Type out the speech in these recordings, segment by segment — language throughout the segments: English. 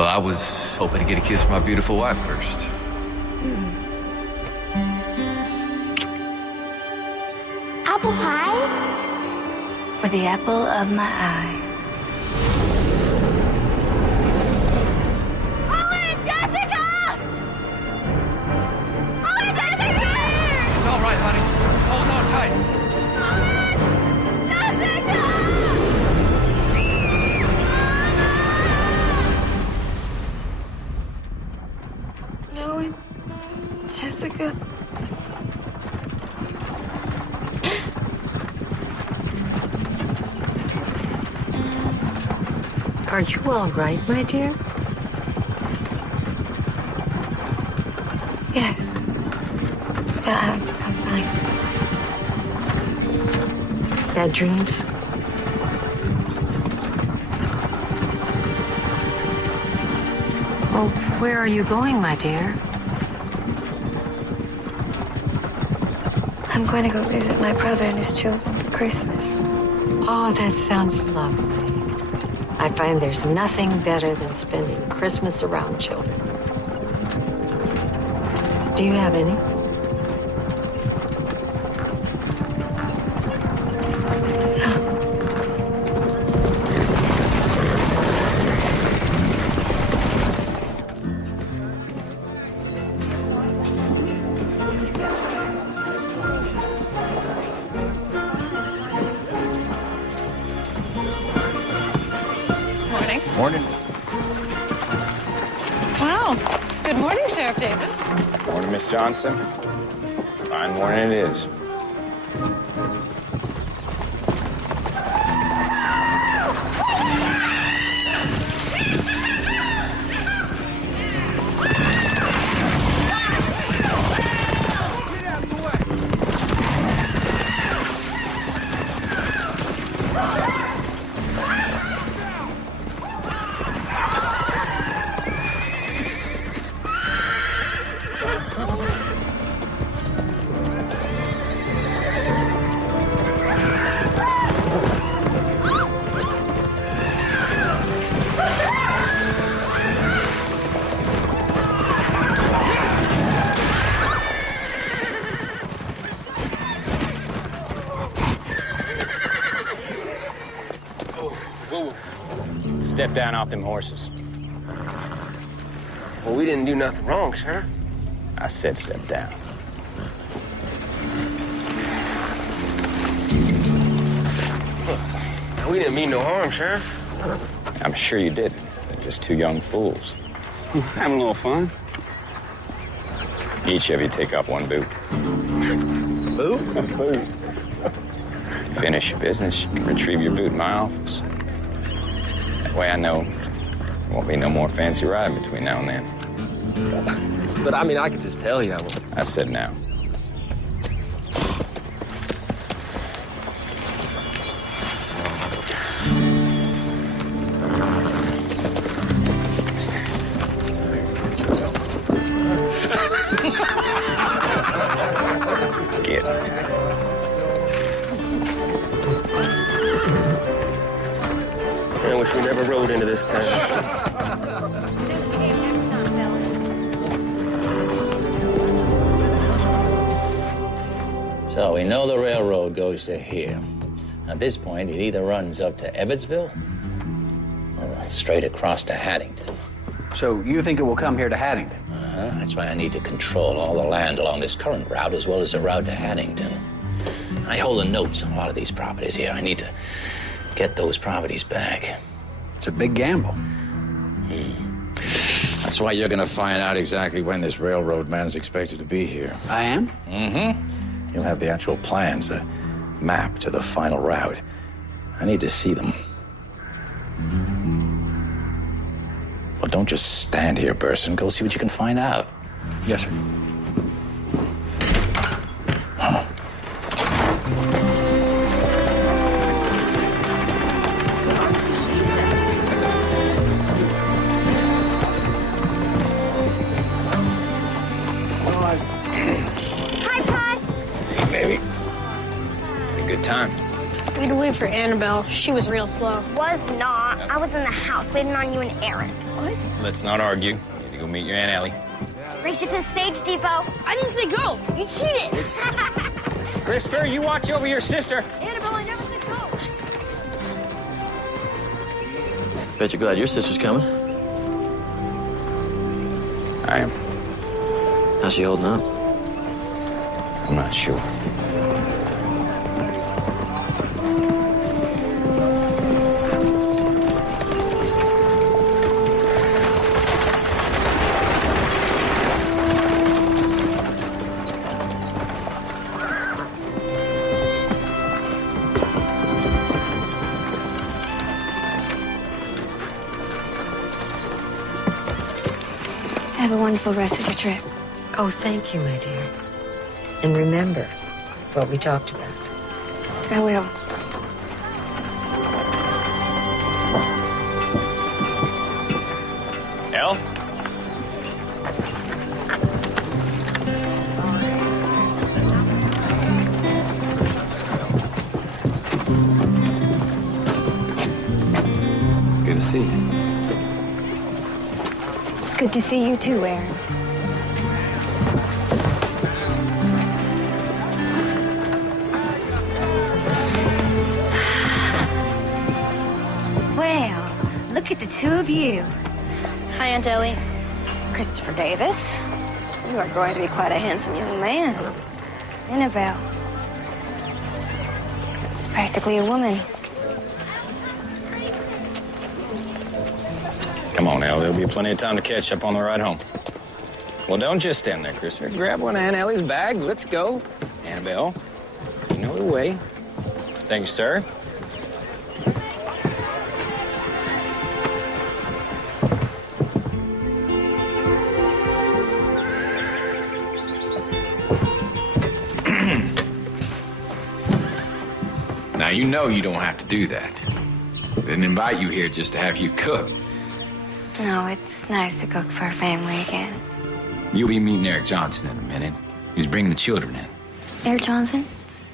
Well, I was hoping to get a kiss from my beautiful wife first. Apple pie? For the apple of my eye. Owen, Jessica! Owen, Jessica! It's all right, honey. Hold on tight. Owen! Jessica! Owen, Jessica. Are you all right, my dear? Yes. Yeah, I'm fine. Bad dreams? Oh, where are you going, my dear? I'm going to go visit my brother and his children for Christmas. Oh, that sounds lovely. I find there's nothing better than spending Christmas around children. Do you have any? Morning. Wow. Good morning, Sheriff Davis. Morning, Miss Johnson. Fine morning it is. Step down off them horses. Well, we didn't do nothing wrong, sir. I said step down. We didn't mean no harm, Sheriff. I'm sure you didn't. They're just two young fools. Having a little fun. Each of you take off one boot. Boot? Boot. Finish your business. You can retrieve your boot in my office. That way I know there won't be no more fancy riding between now and then. But I mean, I could just tell you. I said now. Get. I wish we never rode into this town. So we know the railroad goes to here. At this point, it either runs up to Evansville or straight across to Haddington. So you think it will come here to Haddington? That's why I need to control all the land along this current route as well as the route to Haddington. I hold the notes on a lot of these properties here. I need to get those properties back. It's a big gamble. That's why you're gonna find out exactly when this railroad man's expected to be here. I am? Mm-hmm. You'll have the actual plans, the map to the final route. I need to see them. Well, don't just stand here, Burson. Go see what you can find out. Yes, sir. Hi, Pod. Hey, baby. Had a good time. We had to wait for Annabelle. She was real slow. Was not. I was in the house waiting on you and Aaron. What? Let's not argue. You need to go meet your Aunt Ellie. Races and stage depot. I didn't say go. You cheated. Christopher, you watch over your sister. Annabelle, I never said go. Bet you're glad your sister's coming. I am. How's she holding up? I'm not sure. Have a wonderful rest of your trip. Oh, thank you, my dear. And remember what we talked about. I will. Elle? Good to see you. It's good to see you too, Aaron. Well, look at the two of you. Hi, Aunt Ellie. Christopher Davis, you are going to be quite a handsome young man. Annabelle, it's practically a woman. Come on, Elle. There'll be plenty of time to catch up on the ride home. Well, don't just stand there, Christopher. Grab one of Aunt Ellie's bags. Let's go. Annabelle, you know the way. Thank you, sir. Now, you know you don't have to do that. Didn't invite you here just to have you cook. No, it's nice to cook for a family again. You'll be meeting Eric Johnson in a minute. He's bringing the children in. Eric Johnson?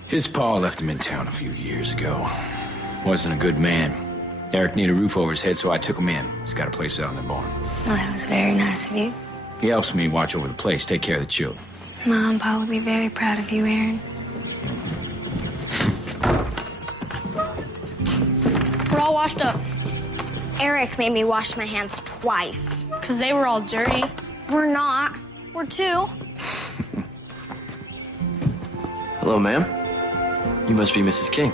His pa left him in town a few years ago. Wasn't a good man. Eric needed a roof over his head, so I took him in. He's got a place out in the barn. Well, that was very nice of you. He helps me watch over the place, take care of the children. Mom and Pa would be very proud of you, Aaron. We're all washed up. Eric made me wash my hands twice. Because they were all dirty. We're not. We're two. Hello, ma'am. You must be Mrs. King.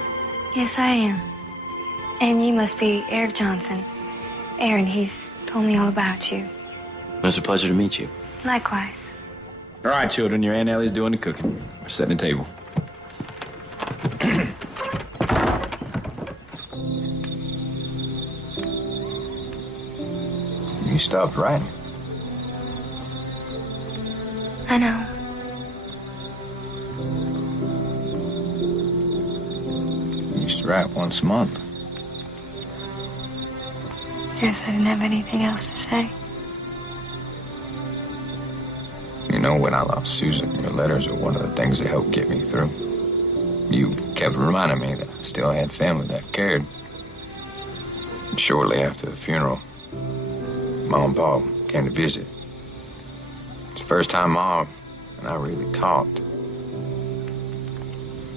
Yes, I am. And you must be Eric Johnson. Aaron, he's told me all about you. It's a pleasure to meet you. Likewise. All right, children, your Aunt Ellie's doing the cooking. We're setting the table. You stopped writing. I know. You used to write once a month. Guess I didn't have anything else to say. You know, when I lost Susan, your letters were one of the things that helped get me through. You kept reminding me that I still had family that cared. And shortly after the funeral, Mom and Pa came to visit. It's the first time Mom and I really talked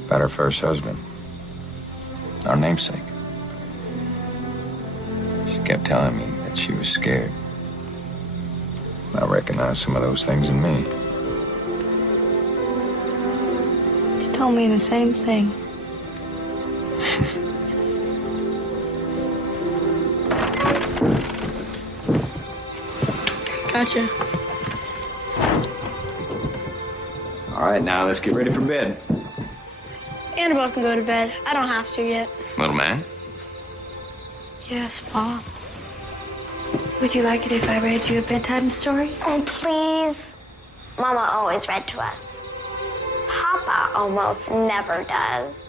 about her first husband, our namesake. She kept telling me that she was scared. I recognized some of those things in me. She told me the same thing. Gotcha. All right, now let's get ready for bed. Annabelle can go to bed. I don't have to yet. Little man? Yes, Pa. Would you like it if I read you a bedtime story? Oh, please. Mama always read to us. Papa almost never does.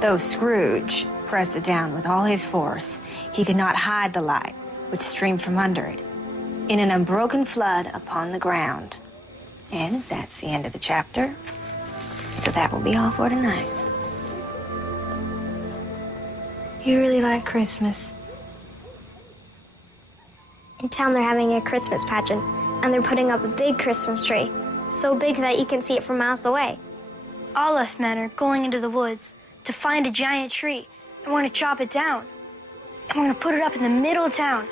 Though Scrooge pressed it down with all his force, he could not hide the light which streamed from under it in an unbroken flood upon the ground. And that's the end of the chapter. So that will be all for tonight. You really like Christmas. In town, they're having a Christmas pageant, and they're putting up a big Christmas tree. So big that you can see it from miles away. All us men are going into the woods to find a giant tree, and we're gonna chop it down. And we're gonna put it up in the middle of town.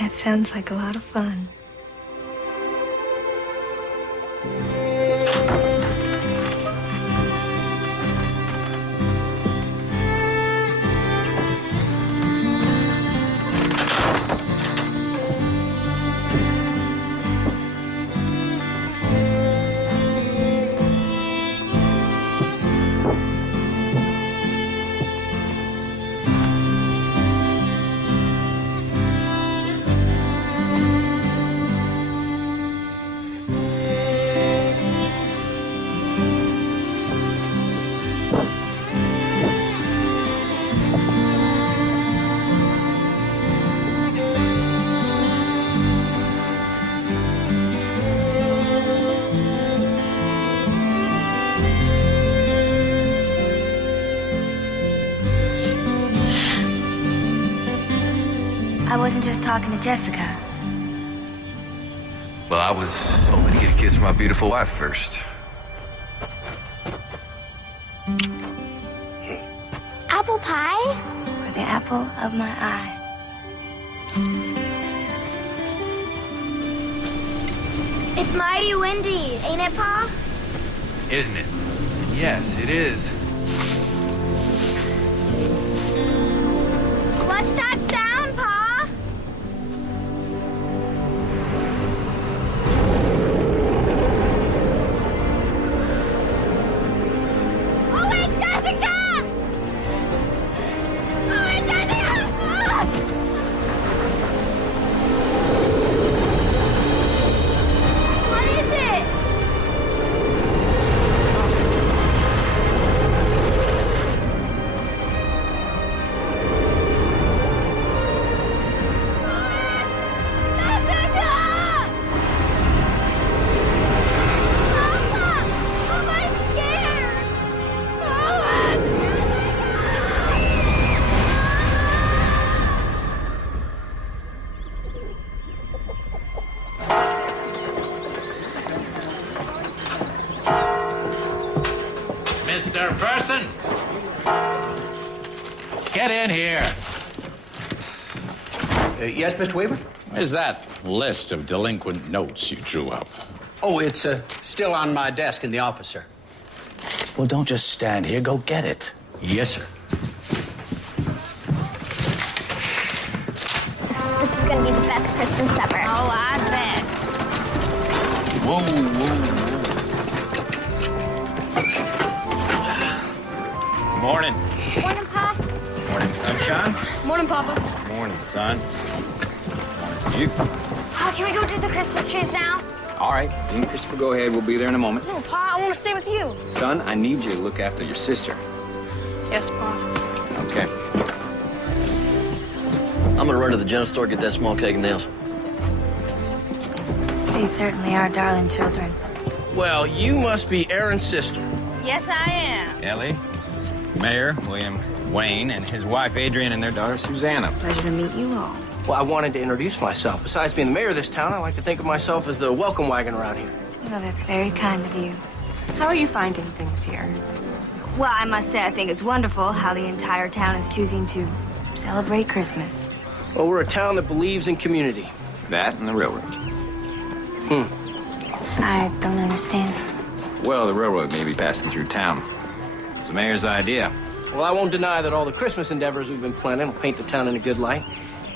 That sounds like a lot of fun. I wasn't just talking to Jessica. Well, I was hoping to get a kiss from my beautiful wife first. Apple pie? For the apple of my eye. It's mighty windy, ain't it, Pa? Isn't it? Yes, it is. What's that sound, Pa? Oh, wait, Jessica! Oh, wait, Jessica! Ah! What is it? Mr. Person! Get in here. Yes, Mr. Weaver? Where's that list of delinquent notes you drew up? Oh, it's still on my desk in the office, sir. Well, don't just stand here. Go get it. Yes, sir. This is gonna be the best Christmas ever. Oh, I bet. Whoa, whoa, Morning. Morning, Pa. Morning, sunshine. Morning, Papa. Morning, son. Morning to you. Pa, can we go do the Christmas trees now? All right, you and Christopher, go ahead. We'll be there in a moment. No, Pa, I want to stay with you. Son, I need you to look after your sister. Yes, Pa. Okay. I'm gonna run to the general store, get that small cake of nails. These certainly are darling children. Well, you must be Aaron's sister. Yes, I am. Ellie, this is Mayor William Wayne and his wife Adrian and their daughter Susanna. Pleasure to meet you all. Well, I wanted to introduce myself. Besides being the mayor of this town, I like to think of myself as the welcome wagon around here. Well, that's very kind of you. How are you finding things here? Well, I must say I think it's wonderful how the entire town is choosing to celebrate Christmas. Well, we're a town that believes in community. That and the railroad. I don't understand. Well, the railroad may be passing through town. It's the mayor's idea. Well, I won't deny that all the Christmas endeavors we've been planning will paint the town in a good light.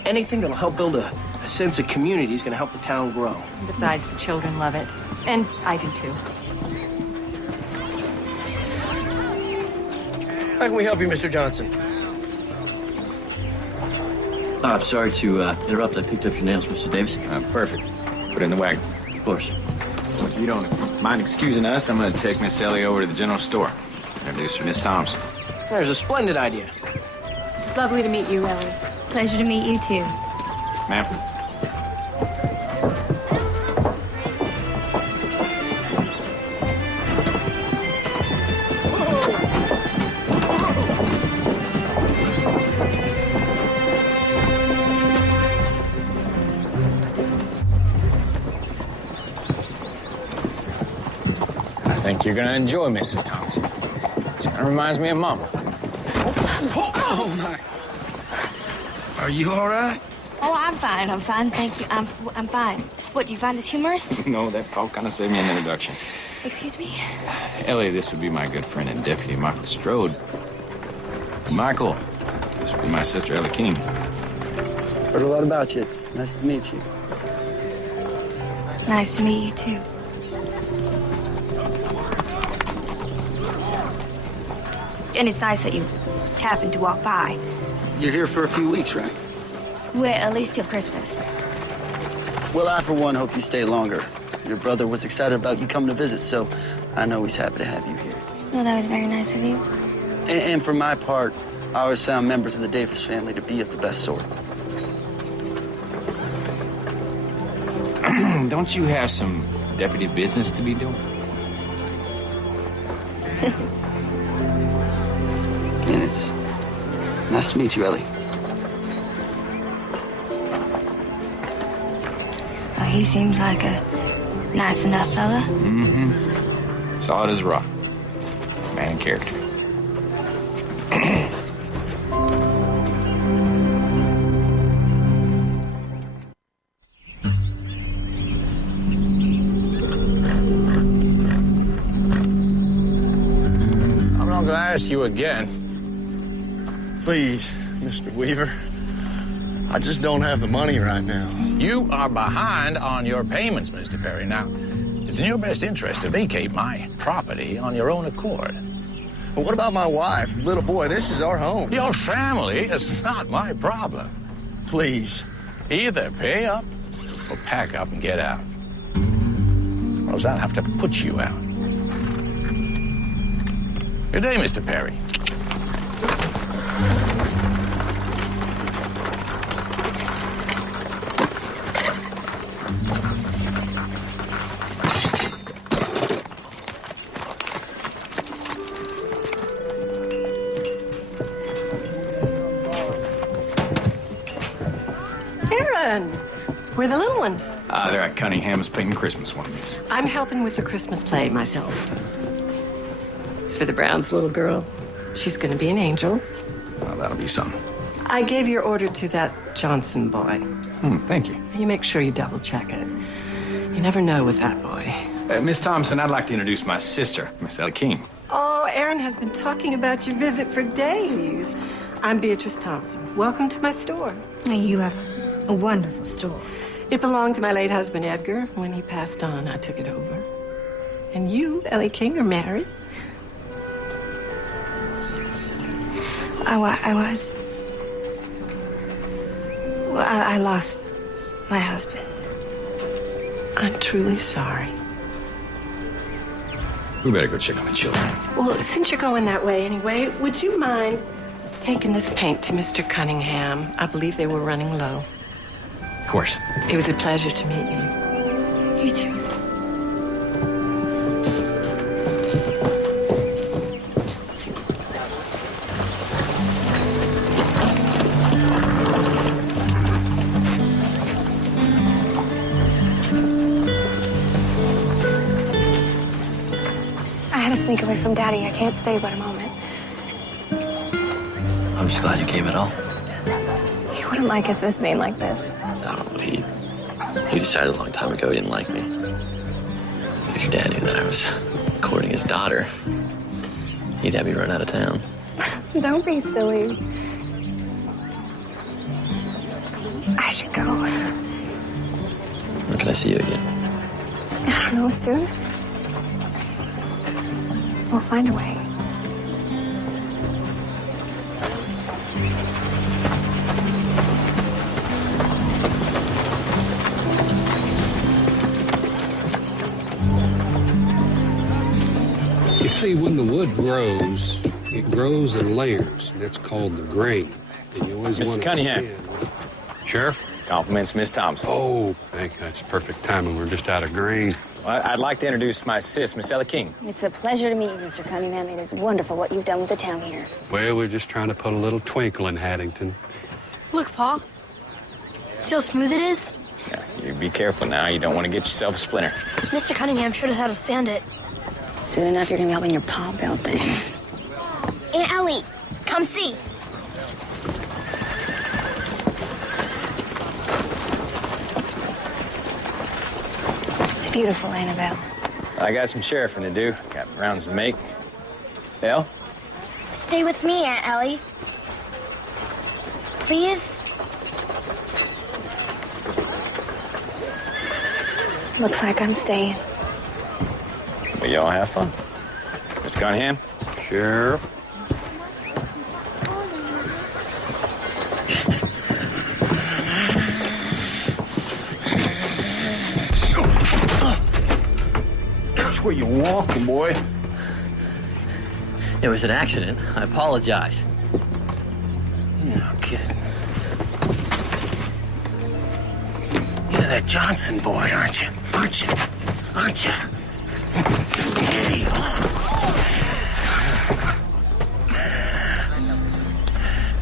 Anything that'll help build a sense of community is going to help the town grow. Besides, the children love it. And I do too. How can we help you, Mr. Johnson? I'm sorry to interrupt. I picked up your nails, Mr. Davis. Perfect. Put it in the wagon. Of course. If you don't mind excusing us, I'm going to take Miss Ellie over to the general store. Introduce her to Miss Thompson. There's a splendid idea. It's lovely to meet you, Ellie. Pleasure to meet you, too. Ma'am. you're gonna enjoy Mrs. Thompson. She kind of reminds me of Mama. Oh, my. Are you all right? Oh, I'm fine, thank you. I'm fine. What, do you find this humorous? No, that call kind of saved me an introduction. Excuse me? Ellie, this would be my good friend and Deputy Michael Strode. Michael, this would be my sister, Ellie King. Heard a lot about you. It's nice to meet you. It's nice to meet you, too. And it's nice that you happened to walk by. You're here for a few weeks, right? Well, at least till Christmas. Well, I, for one, hope you stay longer. Your brother was excited about you coming to visit, so I know he's happy to have you here. Well, that was very nice of you. And for my part, I always found members of the Davis family to be of the best sort. Don't you have some deputy business to be doing? Again, it's nice to meet you, Ellie. Well, he seems like a nice enough fella. Mm-hmm. Solid as rock. Man of character. I'm not gonna ask you again. Please, Mr. Weaver. I just don't have the money right now. You are behind on your payments, Mr. Perry. Now, it's in your best interest to vacate my property on your own accord. But what about my wife, little boy? This is our home. Your family is not my problem. Please. Either pay up or pack up and get out. Or else I'll have to put you out. Good day, Mr. Perry. Aaron, where are the little ones? They're at Cunningham's painting Christmas ornaments. I'm helping with the Christmas play myself. It's for the Browns' little girl. She's going to be an angel. Well, that'll be something. I gave your order to that Johnson boy. Thank you. You make sure you double check it. You never know with that boy. Miss Thompson, I'd like to introduce my sister, Miss Ellie King. Oh, Aaron has been talking about your visit for days. I'm Beatrice Thompson. Welcome to my store. You have a wonderful store. It belonged to my late husband, Edgar. When he passed on, I took it over. And you, Ellie King, are married. I was. Well, I lost my husband. I'm truly sorry. We better go check on the children. Well, since you're going that way anyway, would you mind taking this paint to Mr. Cunningham? I believe they were running low. Of course. It was a pleasure to meet you. You too. I had to sneak away from Daddy. I can't stay but a moment. I'm just glad you came at all. He wouldn't like us visiting like this. No, he decided a long time ago he didn't like me. If your dad knew that I was courting his daughter, he'd have me run out of town. Don't be silly. I should go. When can I see you again? I don't know, soon. We'll find a way. You see, when the wood grows, it grows in layers, and that's called the grain. And you always want Mr. to Cunningham. Sheriff? Compliments, Miss Thompson. Oh, thank you. That's perfect timing. We're just out of grain. Well, I'd like to introduce my sis, Miss Ellie King. It's a pleasure to meet you, Mr. Cunningham. It is wonderful what you've done with the town here. Well, we're just trying to put a little twinkle in Haddington. Look, Pa. See how smooth it is? Yeah, you be careful now. You don't want to get yourself a splinter. Mr. Cunningham should have had us sand it. Soon enough, you're gonna be helping your pa build things. Aunt Ellie, come see. It's beautiful, Annabelle. I got some sheriffing to do. Got rounds to make. Elle? Stay with me, Aunt Ellie. Please? Looks like I'm staying. Well, y'all have fun. Mr. Cunningham? Sheriff. Which way you walking, boy? It was an accident. I apologize. No kidding. You're that Johnson boy, aren't you? Aren't you? Aren't you?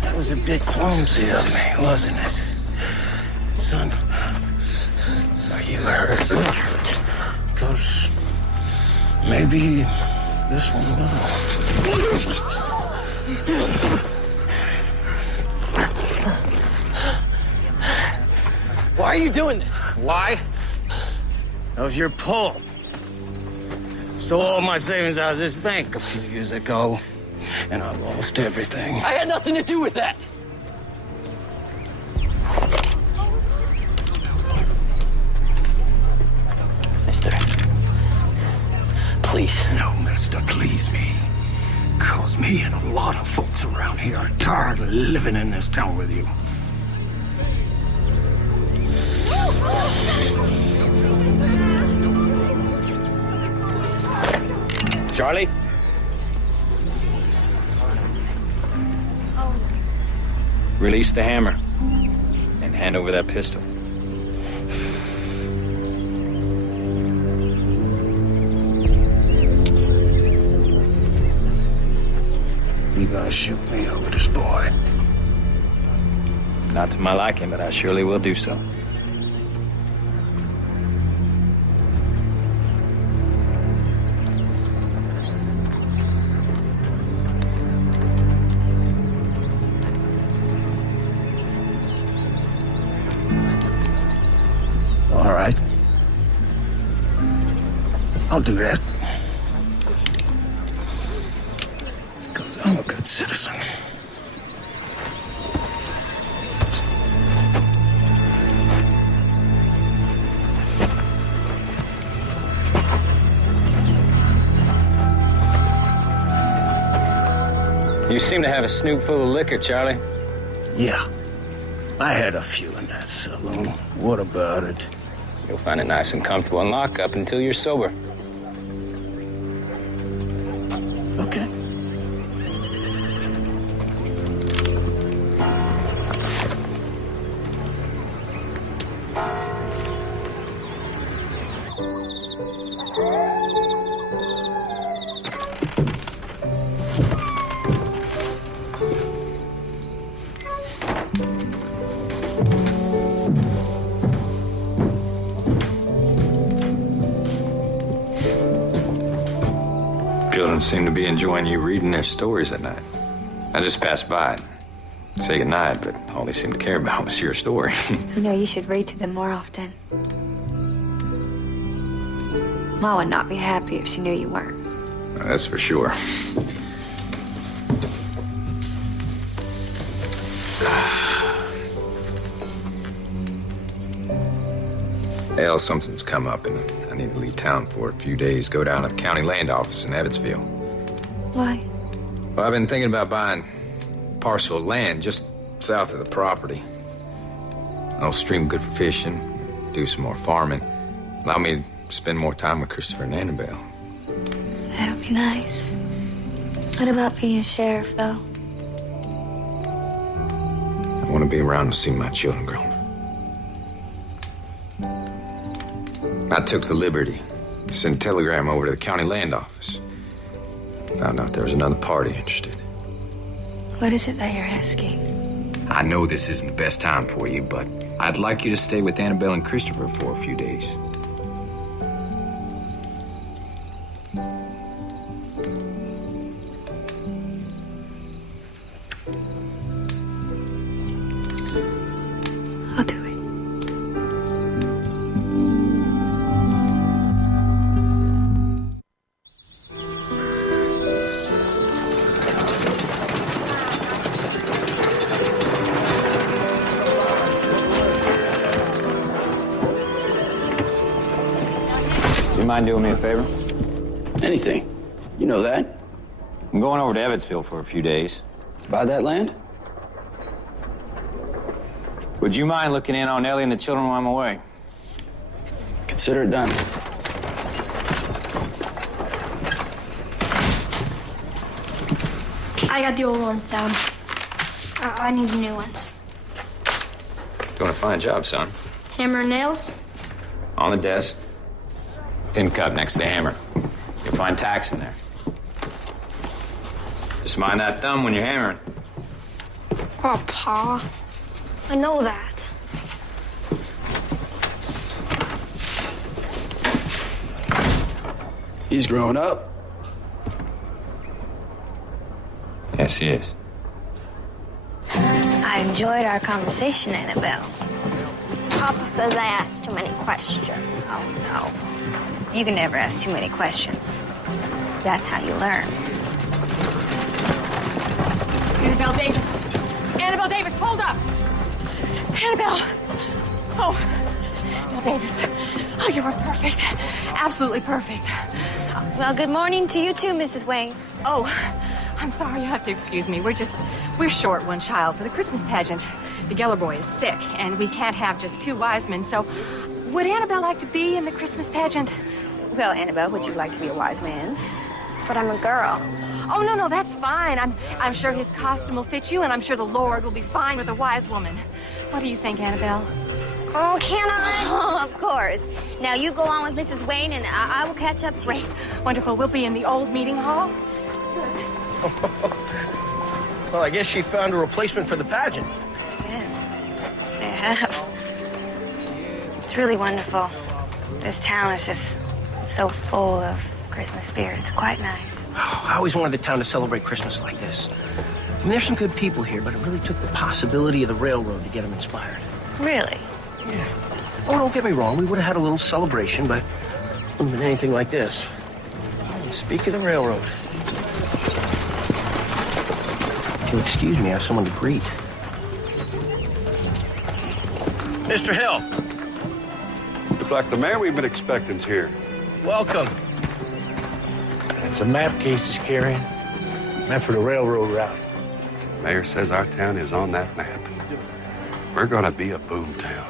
That was a bit clumsy of me, wasn't it? Son, are you hurt? Because maybe this one will. Why are you doing this? Why? That was your pull. Stole all my savings out of this bank a few years ago, and I lost everything. I had nothing to do with that. Mister, please. No, mister, please me. Cause me and a lot of folks around here are tired of living in this town with you. Charlie? Release the hammer and hand over that pistol. You gonna shoot me over this boy? Not to my liking, but I surely will do so. All right. I'll do that. Because I'm a good citizen. You seem to have a snoot full of liquor, Charlie. Yeah. I had a few in that saloon. What about it? You'll find it nice and comfortable in lockup until you're sober. Okay. Children seem to be enjoying you reading their stories at night. I just passed by and say goodnight, but all they seemed to care about was your story. You know, you should read to them more often. Ma would not be happy if she knew you weren't. That's for sure. Hell, something's come up, and I need to leave town for a few days. Go down to the county land office in Evansville. Why? Well, I've been thinking about buying a parcel of land just south of the property. An old stream good for fishing, do some more farming. Allow me to spend more time with Christopher and Annabelle. That would be nice. What about being sheriff, though? I want to be around to see my children grow. I took the liberty to send a telegram over to the county land office. Found out there was another party interested. What is it that you're asking? I know this isn't the best time for you, but I'd like you to stay with Annabelle and Christopher for a few days. mind doing me a favor? Anything. You know that. I'm going over to Evansville for a few days. Buy that land? Would you mind looking in on Ellie and the children while I'm away? Consider it done. I got the old ones down. I need the new ones. Doing a fine job, son. Hammer and nails? On the desk. Tin cup next to the hammer. You'll find tacks in there. Just mind that thumb when you're hammering. Oh, Pa. I know that. He's growing up. Yes, he is. I enjoyed our conversation, Annabelle. Papa says I asked too many questions. Oh, no. You can never ask too many questions. That's how you learn. Annabelle Davis. Annabelle Davis, hold up. Annabelle. Oh, Annabelle Davis. Oh, you were perfect. Absolutely perfect. Well, good morning to you too, Mrs. Wayne. Oh, I'm sorry. You have to excuse me. We're short one child for the Christmas pageant. The Geller boy is sick, and we can't have just 2 wise men, so would Annabelle like to be in the Christmas pageant? Well, Annabelle, would you like to be a wise man? But I'm a girl. Oh, no, that's fine. I'm sure his costume will fit you, and I'm sure the Lord will be fine with a wise woman. What do you think, Annabelle? Oh, can I? Oh, of course. Now you go on with Mrs. Wayne, and I will catch up to you. Great. Wonderful. We'll be in the old meeting hall. Well, I guess she found a replacement for the pageant. Yes, they have. It's really wonderful. This town is just so full of Christmas spirit. It's quite nice. I always wanted the town to celebrate Christmas like this. I mean, there's some good people here, but it really took the possibility of the railroad to get them inspired. Really? Yeah. Oh, don't get me wrong. We would have had a little celebration, but it wouldn't been anything like this. Oh, speak of the railroad. If you'll excuse me, I have someone to greet. Mr. Hill. Looks like the man we've been expecting's here. Welcome. It's a map Case is carrying. Map for the railroad route. Mayor says our town is on that map. We're gonna be a boom town.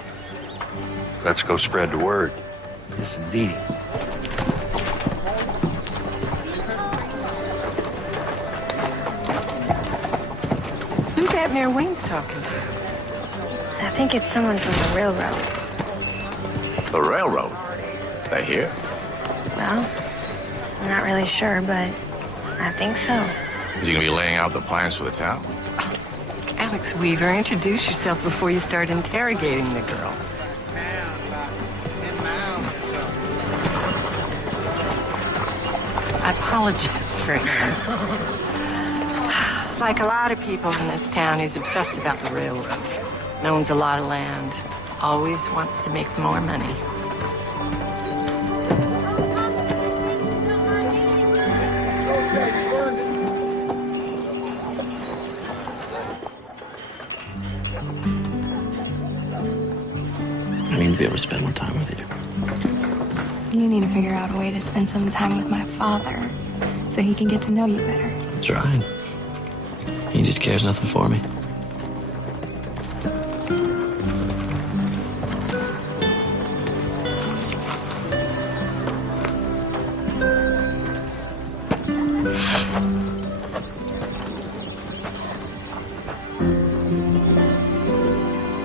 Let's go spread the word. Yes, indeed. Who's that Mayor Wayne's talking to? I think it's someone from the railroad. The railroad? They here? Well, I'm not really sure, but I think so. Is he gonna be laying out the plans for the town? Alex Weaver, introduce yourself before you start interrogating the girl. I apologize for him. Like a lot of people in this town, he's obsessed about the railroad. Owns a lot of land. Always wants to make more money. I need to be able to spend more time with you. You need to figure out a way to spend some time with my father so he can get to know you better. That's right. He just cares nothing for me.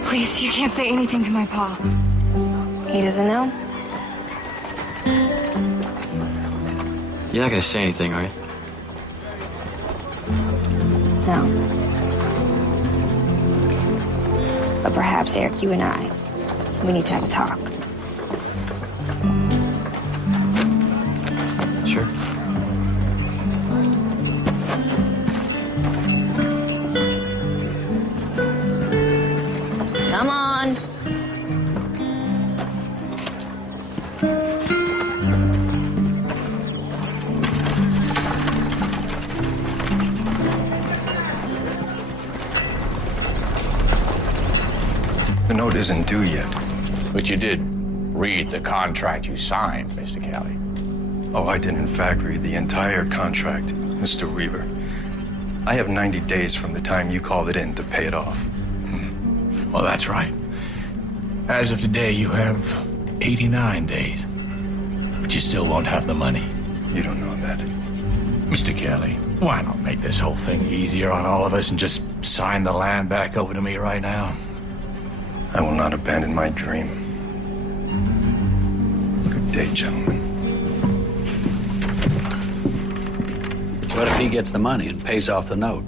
Please, you can't say anything to my pa. He doesn't know? You're not gonna say anything, are you? No. But perhaps, Eric, you and I, we need to have a talk. Sure. Come on. The note isn't due yet. But you did read the contract you signed, Mr. Kelly. Oh, I did in fact read the entire contract, Mr. Weaver. I have 90 days from the time you called it in to pay it off. Well, that's right. As of today, you have 89 days. But you still won't have the money. You don't know that. Mr. Kelly, why not make this whole thing easier on all of us and just sign the land back over to me right now? I will not abandon my dream. Good day, gentlemen. What if he gets the money and pays off the note?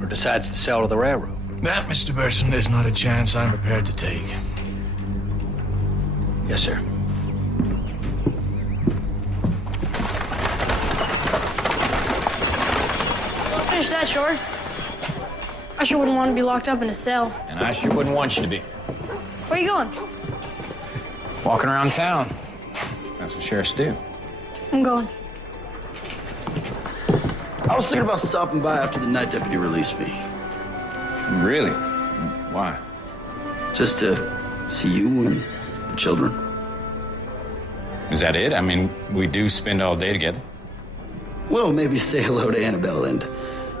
Or decides to sell to the railroad? That, Mr. Burson, is not a chance I'm prepared to take. Yes, sir. Well, finish that, short. I sure wouldn't want to be locked up in a cell. And I sure wouldn't want you to be. Where you going? Walking around town. That's what sheriffs do. I'm going. I was thinking about stopping by after the night deputy released me. Really? Why? Just to see you and the children. Is that it? I mean, we do spend all day together. Well, maybe say hello to Annabelle and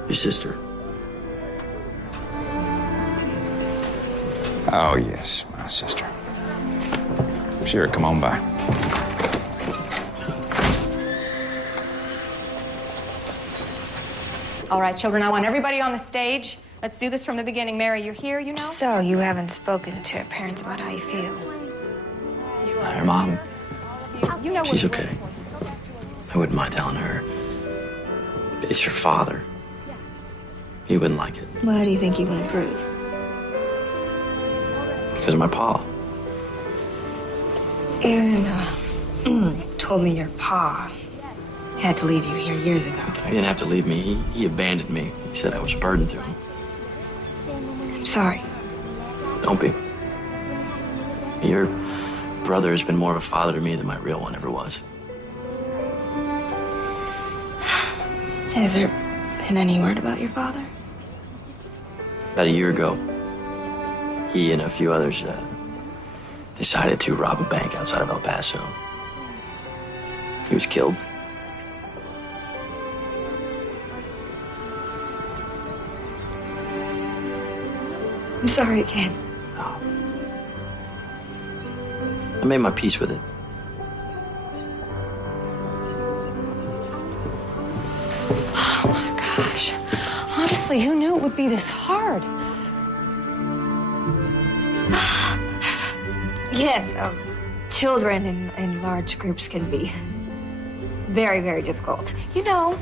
your sister. Oh, yes, my sister. Sure, come on by. All right, children, I want everybody on the stage. Let's do this from the beginning. Mary, you're here, you know? So you haven't spoken to your parents about how you feel? Her mom, You know she's okay. I wouldn't mind telling her. It's your father. He wouldn't like it. Why do you think he would improve? Because of my pa. Aaron told me your pa had to leave you here years ago. He didn't have to leave me. He abandoned me. He said I was a burden to him. I'm sorry. Don't be. Your brother has been more of a father to me than my real one ever was. Has there been any word about your father? About a year ago, he and a few others decided to rob a bank outside of El Paso. He was killed. I'm sorry again. I made my peace with it. Oh, my gosh. Honestly, who knew it would be this hard? Yes, children in large groups can be very, very difficult. You know,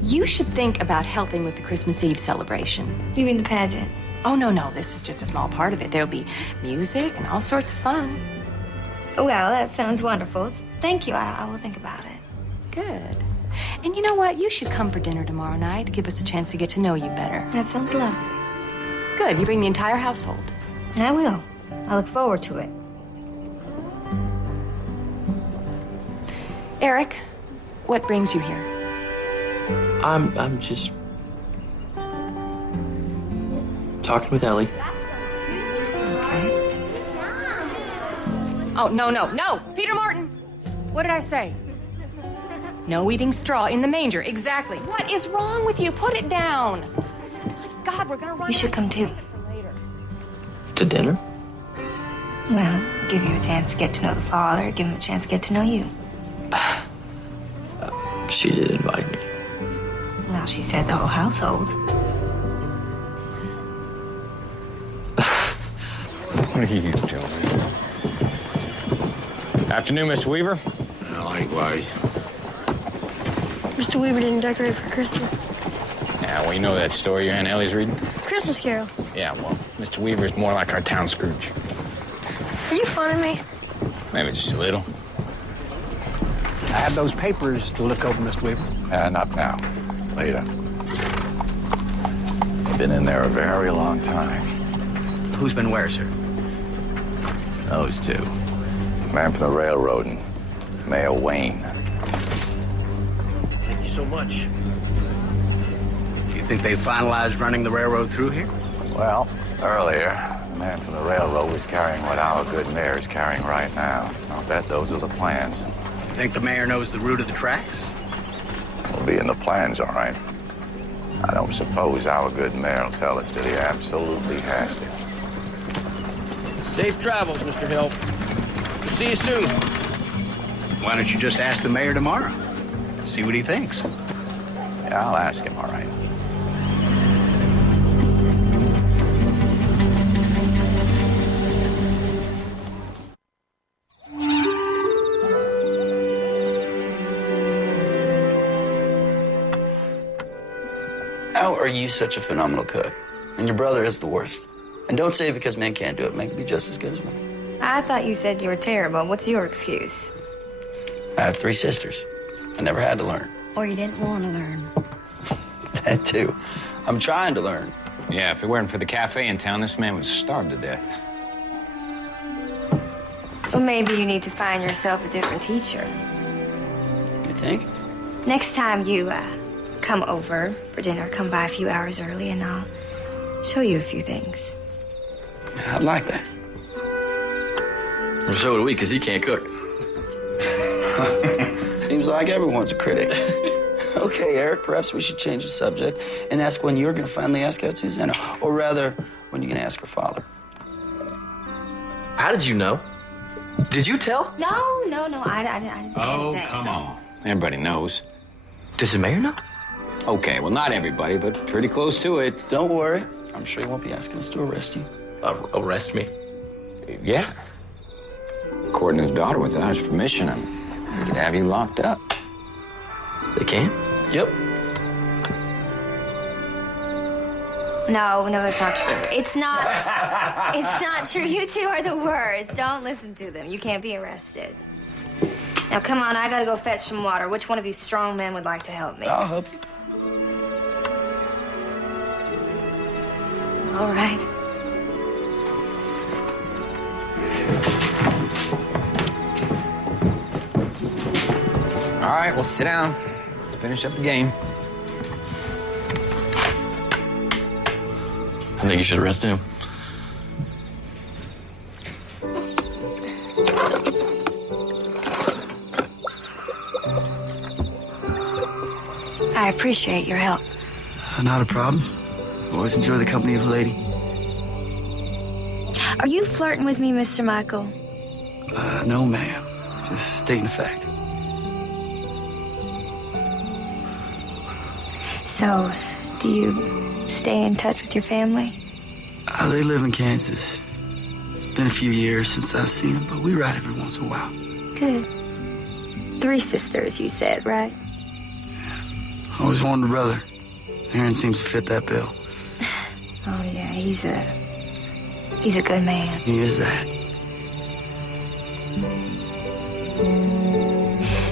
you should think about helping with the Christmas Eve celebration. You mean the pageant? Oh, no. This is just a small part of it. There'll be music and all sorts of fun. Well, that sounds wonderful. Thank you. I will think about it. Good. And you know what? You should come for dinner tomorrow night. Give us a chance to get to know you better. That sounds lovely. Good. You bring the entire household. I will. I look forward to it. Eric, what brings you here? I'm just talking with Ellie. Okay. Oh, no. Peter Martin! What did I say? No eating straw in the manger. Exactly. What is wrong with you? Put it down. My God, we're gonna run. You should come too. To dinner? Well, give you a chance to get to know the father, give him a chance to get to know you. She did invite me. Well, she said the whole household. What are you doing? Afternoon, Mr. Weaver. Likewise. Mr. Weaver didn't decorate for Christmas. Yeah, well, you know that story your Aunt Ellie's reading? Christmas Carol. Yeah, well, Mr. Weaver's more like our town Scrooge. Are you funning me? Maybe just a little. I have those papers to look over, Mr. Weaver. Not now. Later. Been in there a very long time. Who's been where, sir? Those two. Man from the railroad and Mayor Wayne. Thank you so much. Do you think they finalized running the railroad through here? Well, earlier, the man from the railroad was carrying what our good mayor's carrying right now. I'll bet those are the plans. Think the mayor knows the route of the tracks? It'll be in the plans, all right. I don't suppose our good mayor will tell us that he absolutely has to. Safe travels, Mr. Hill. See you soon. Why don't you just ask the mayor tomorrow? See what he thinks. Yeah, I'll ask him, all right. How are you such a phenomenal cook? And your brother is the worst. And don't say it because men can't do it. Men can be just as good as men. I thought you said you were terrible. What's your excuse? I have 3 sisters. I never had to learn. Or you didn't want to learn. That too. I'm trying to learn. Yeah, if it weren't for the cafe in town, this man would starve to death. Well, maybe you need to find yourself a different teacher. You think? Next time you come over for dinner, come by a few hours early and I'll show you a few things. I'd like that. Well, so do we, because he can't cook. Seems like everyone's a critic. Okay, Eric, perhaps we should change the subject and ask when you're going to finally ask out Susanna. Or rather, when you're going to ask her father. How did you know? Did you tell? No, I didn't say anything. Come on. Everybody knows. Does the mayor know? Okay, well, not everybody, but pretty close to it. Don't worry. I'm sure he won't be asking us to arrest you. Arrest me? Yeah. Courting his daughter without his permission, we could have you locked up. They can? Yep. No, that's not true. It's not true. You two are the worst. Don't listen to them. You can't be arrested. Now, come on, I gotta go fetch some water. Which one of you strong men would like to help me? I'll help you. All right. All right, well, sit down. Let's finish up the game. I think you should arrest him. I appreciate your help. Not a problem. Always enjoy the company of a lady. Are you flirting with me, Mr. Michael? No, ma'am. Just stating a fact. So, do you stay in touch with your family? They live in Kansas. It's been a few years since I've seen them, but we ride every once in a while. Good. 3 sisters, you said, right? Always wanted a brother. Aaron seems to fit that bill. Oh, yeah, he's a good man. He is that.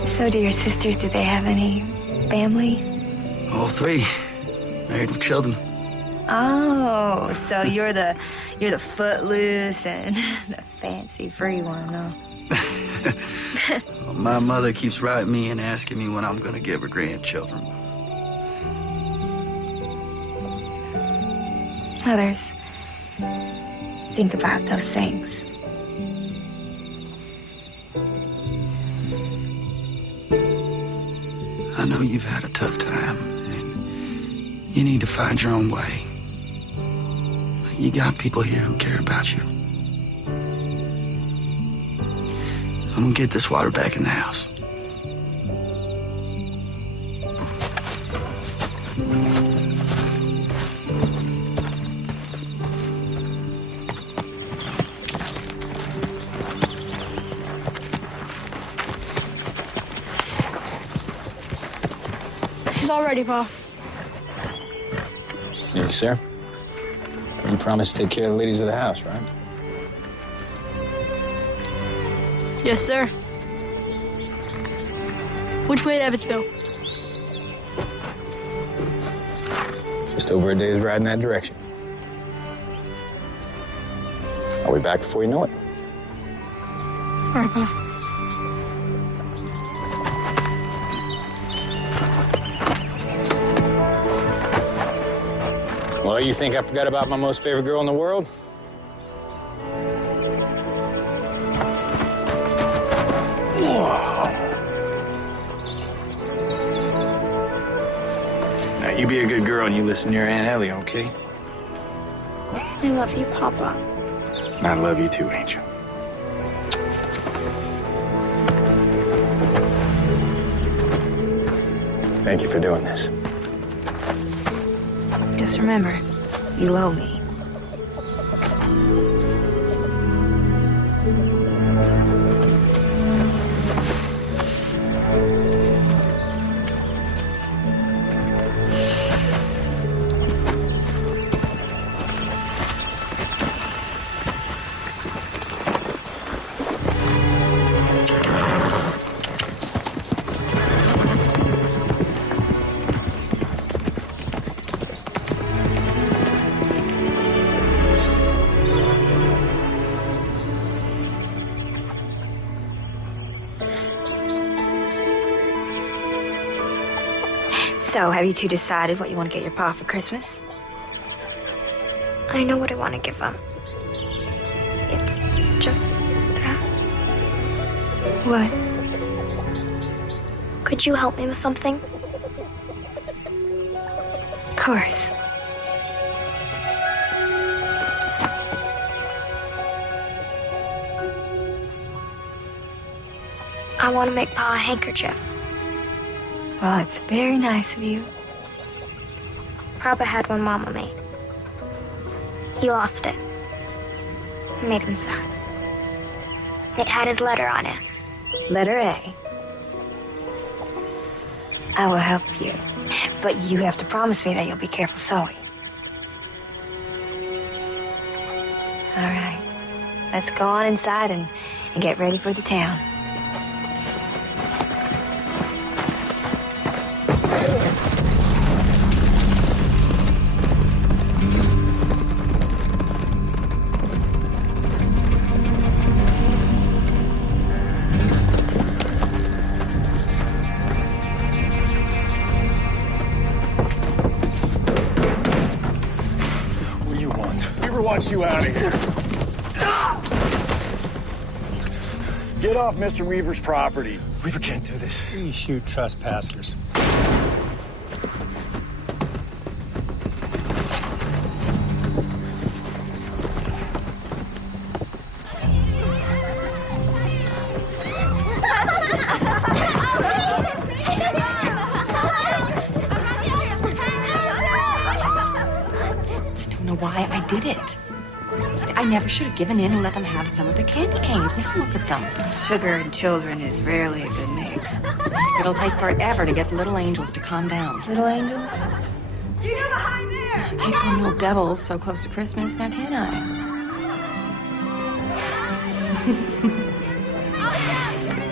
So do your sisters, do they have any family? All 3. Married with children. Oh, so you're the footloose and the fancy free one, huh? My mother keeps writing me and asking me when I'm going to give her grandchildren. Mothers think about those things. I know you've had a tough time, and you need to find your own way. You got people here who care about you. I'm gonna get this water back in the house. He's all ready, Pa. Yes, sir. You promised to take care of the ladies of the house, right? Yes, sir. Which way to Evansville? Just over a day's ride in that direction. I'll be back before you know it. All right, Pa. Well, you think I forgot about my most favorite girl in the world? Whoa. You be a good girl and you listen to your Aunt Ellie, okay? I love you, Papa. I love you too, Angel. Thank you for doing this. Just remember, you owe me. So, have you two decided what you want to get your pa for Christmas? I know what I want to give him. It's just that. What? Could you help me with something? Of course. I want to make Pa a handkerchief. Well, it's very nice of you. Papa had one Mama made. He lost it. It made him sad. It had his letter on it. Letter A. I will help you. But you have to promise me that you'll be careful sewing. All right. Let's go on inside and get ready for the town. You out of here. Get off Mr. Weaver's property. Weaver can't do this. We shoot trespassers. Why I did it. I never should have given in and let them have some of the candy canes. Now look at them. Sugar and children is rarely a good mix. It'll take forever to get the little angels to calm down. Little angels? You know behind there! I can't call little devils so close to Christmas, now can I?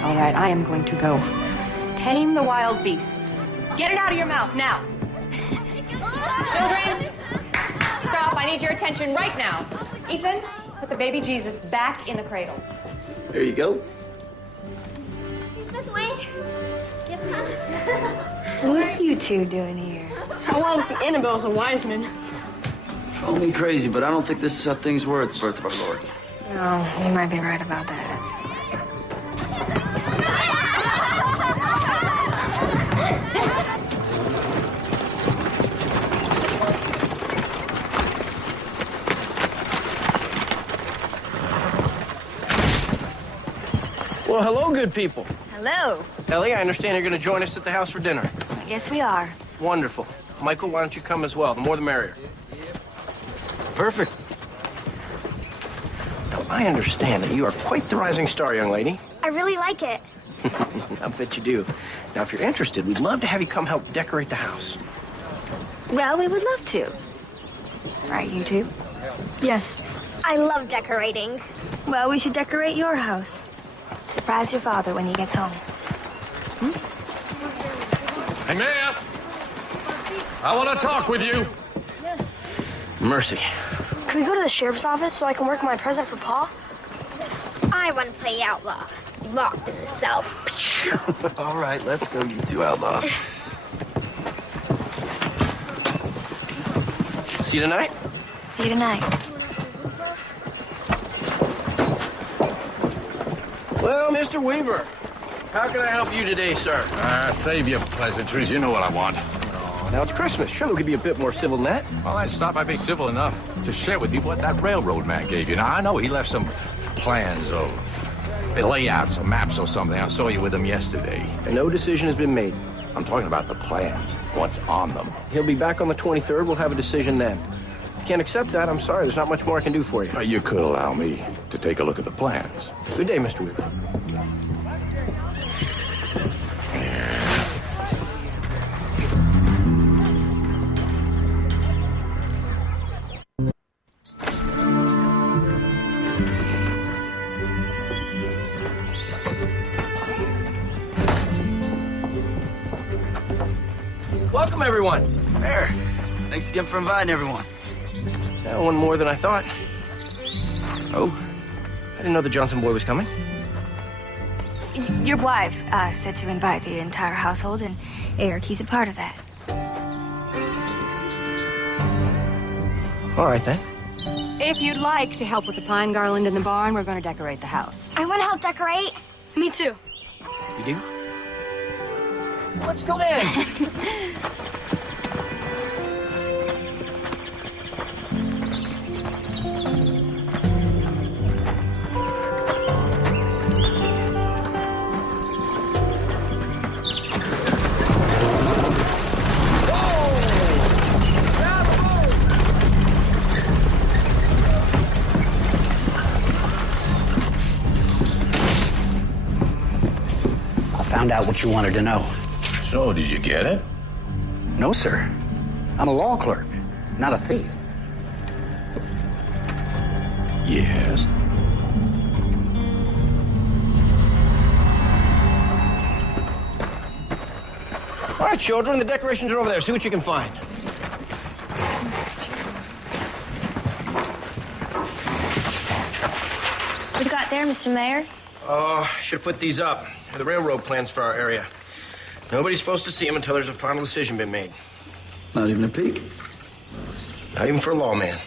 All right, I am going to go tame the wild beasts. Get it out of your mouth now. Children! Stop, I need your attention right now. Ethan, put the baby Jesus back in the cradle. There you go. Is this Wayne? Yes, Mom. What are you two doing here? I wanted to see Annabelle as a wise man. Call me crazy, but I don't think this is how things were at the birth of our Lord. No, you might be right about that. Well, hello, good people. Hello. Ellie, I understand you're going to join us at the house for dinner. I guess we are. Wonderful. Michael, why don't you come as well? The more the merrier. Perfect. Now, I understand that you are quite the rising star, young lady. I really like it. I bet you do. Now, if you're interested, we'd love to have you come help decorate the house. Well, we would love to. Right, you two? Yes. I love decorating. Well, we should decorate your house. Surprise your father when he gets home. Hey, Mayor! I want to talk with you. Mercy. Can we go to the sheriff's office so I can work on my present for Pa? I want to play outlaw. Locked in the cell. All right, let's go, you two outlaws. See you tonight? See you tonight. Well, Mr. Weaver, how can I help you today, sir? Save your pleasantries. You know what I want. Oh, Now it's Christmas. Sure, we could be a bit more civil than that. Well, I thought I'd be civil enough to share with you what that railroad man gave you. Now, I know he left some plans of layouts or maps or something. I saw you with him yesterday. No decision has been made. I'm talking about the plans, what's on them. He'll be back on the 23rd. We'll have a decision then. If you can't accept that, I'm sorry. There's not much more I can do for you. You could allow me to take a look at the plans. Good day, Mr. Weaver. Welcome, everyone. There. Thanks again for inviting everyone. Yeah, one more than I thought. Oh, I didn't know the Johnson boy was coming. Your wife said to invite the entire household, and Eric, he's a part of that. All right, then. If you'd like to help with the pine garland in the barn, we're going to decorate the house. I want to help decorate. Me too. You do? Let's go then. Found out what you wanted to know. So, did you get it? No, sir. I'm a law clerk, not a thief. Yes. All right, children, the decorations are over there. See what you can find. What you got there, Mr. Mayor? Should have put these up. They're the railroad plans for our area. Nobody's supposed to see them until there's a final decision been made. Not even a peek? Not even for a lawman.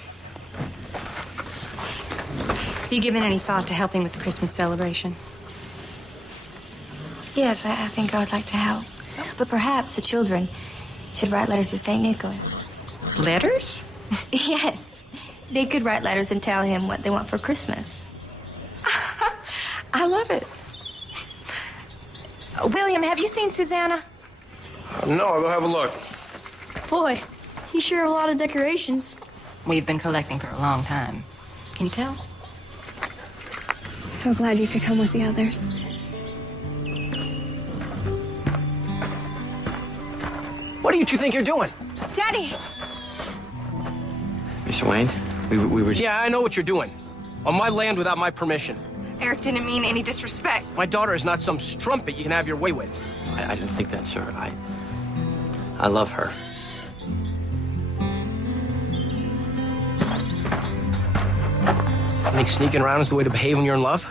You given any thought to helping with the Christmas celebration? Yes, I think I would like to help. But perhaps the children should write letters to St. Nicholas. Letters? Yes. They could write letters and tell him what they want for Christmas. I love it. William, have you seen Susanna? No, I'll go have a look. Boy, you sure have a lot of decorations. We've been collecting for a long time. Can you tell? So glad you could come with the others. What do you two think you're doing? Daddy! Mr. Wayne, we were... Yeah, I know what you're doing. On my land without my permission. Eric didn't mean any disrespect. My daughter is not some strumpet you can have your way with. I didn't think that, sir. I love her. You think sneaking around is the way to behave when you're in love?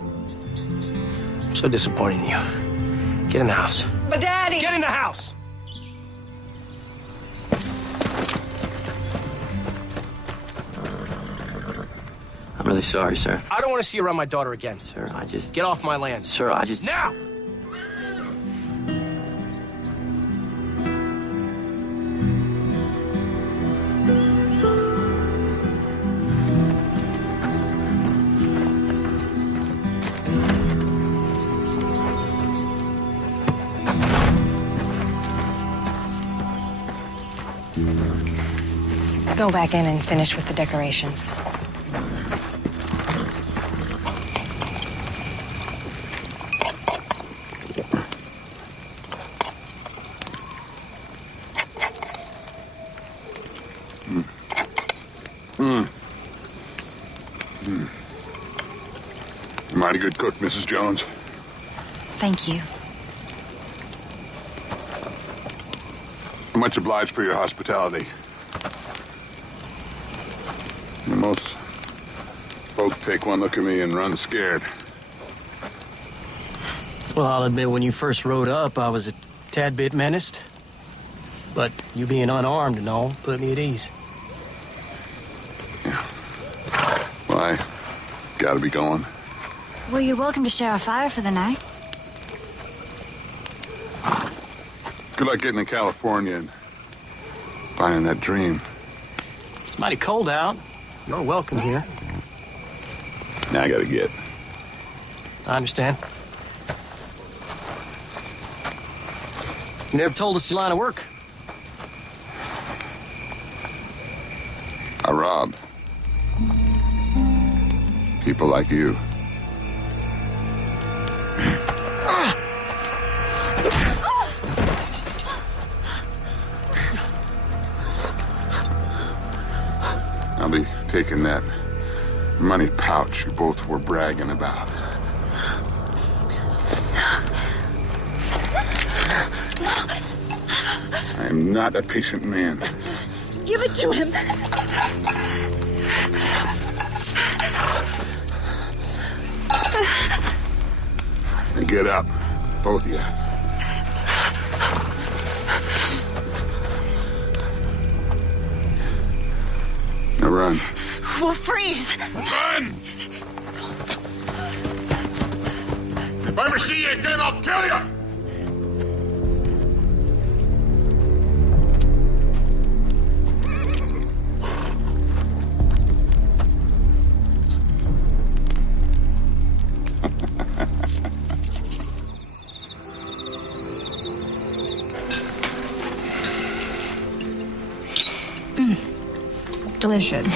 I'm so disappointed in you. Get in the house. But Daddy! Get in the house! I'm really sorry, sir. I don't want to see you around my daughter again. Sir, I just... Get off my land. Sir, I just... Now! Let's go back in and finish with the decorations. Mighty good cook, Mrs. Jones. Thank you. I'm much obliged for your hospitality. Most folk take one look at me and run scared. Well, I'll admit, when you first rode up, I was a tad bit menaced. But you being unarmed and all put me at ease. Yeah. Well, I gotta be going. Well, you're welcome to share our fire for the night. Good luck getting to California and finding that dream. It's mighty cold out. You're welcome here. Now I gotta get. I understand. You never told us your line of work. I rob. People like you. I'll be taking that money pouch you both were bragging about. I am not a patient man. Give it to him. And get up, both of you. Now run. We'll freeze. Run! If I ever see you again, I'll kill you! Delicious.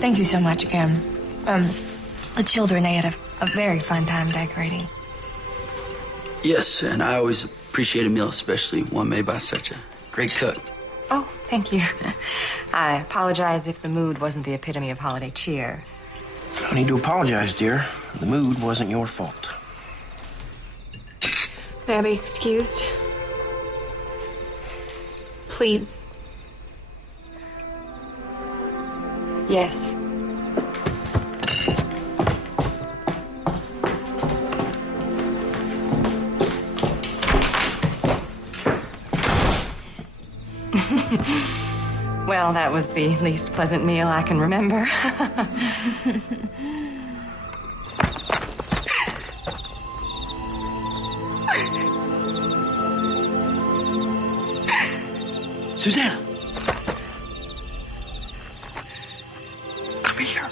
Thank you so much again. The children, they had a very fun time decorating. Yes, and I always appreciate a meal, especially one made by such a great cook. Oh, thank you. I apologize if the mood wasn't the epitome of holiday cheer. No need to apologize, dear. The mood wasn't your fault. May I be excused? Please. Yes. Well, that was the least pleasant meal I can remember. Susanna! Come here.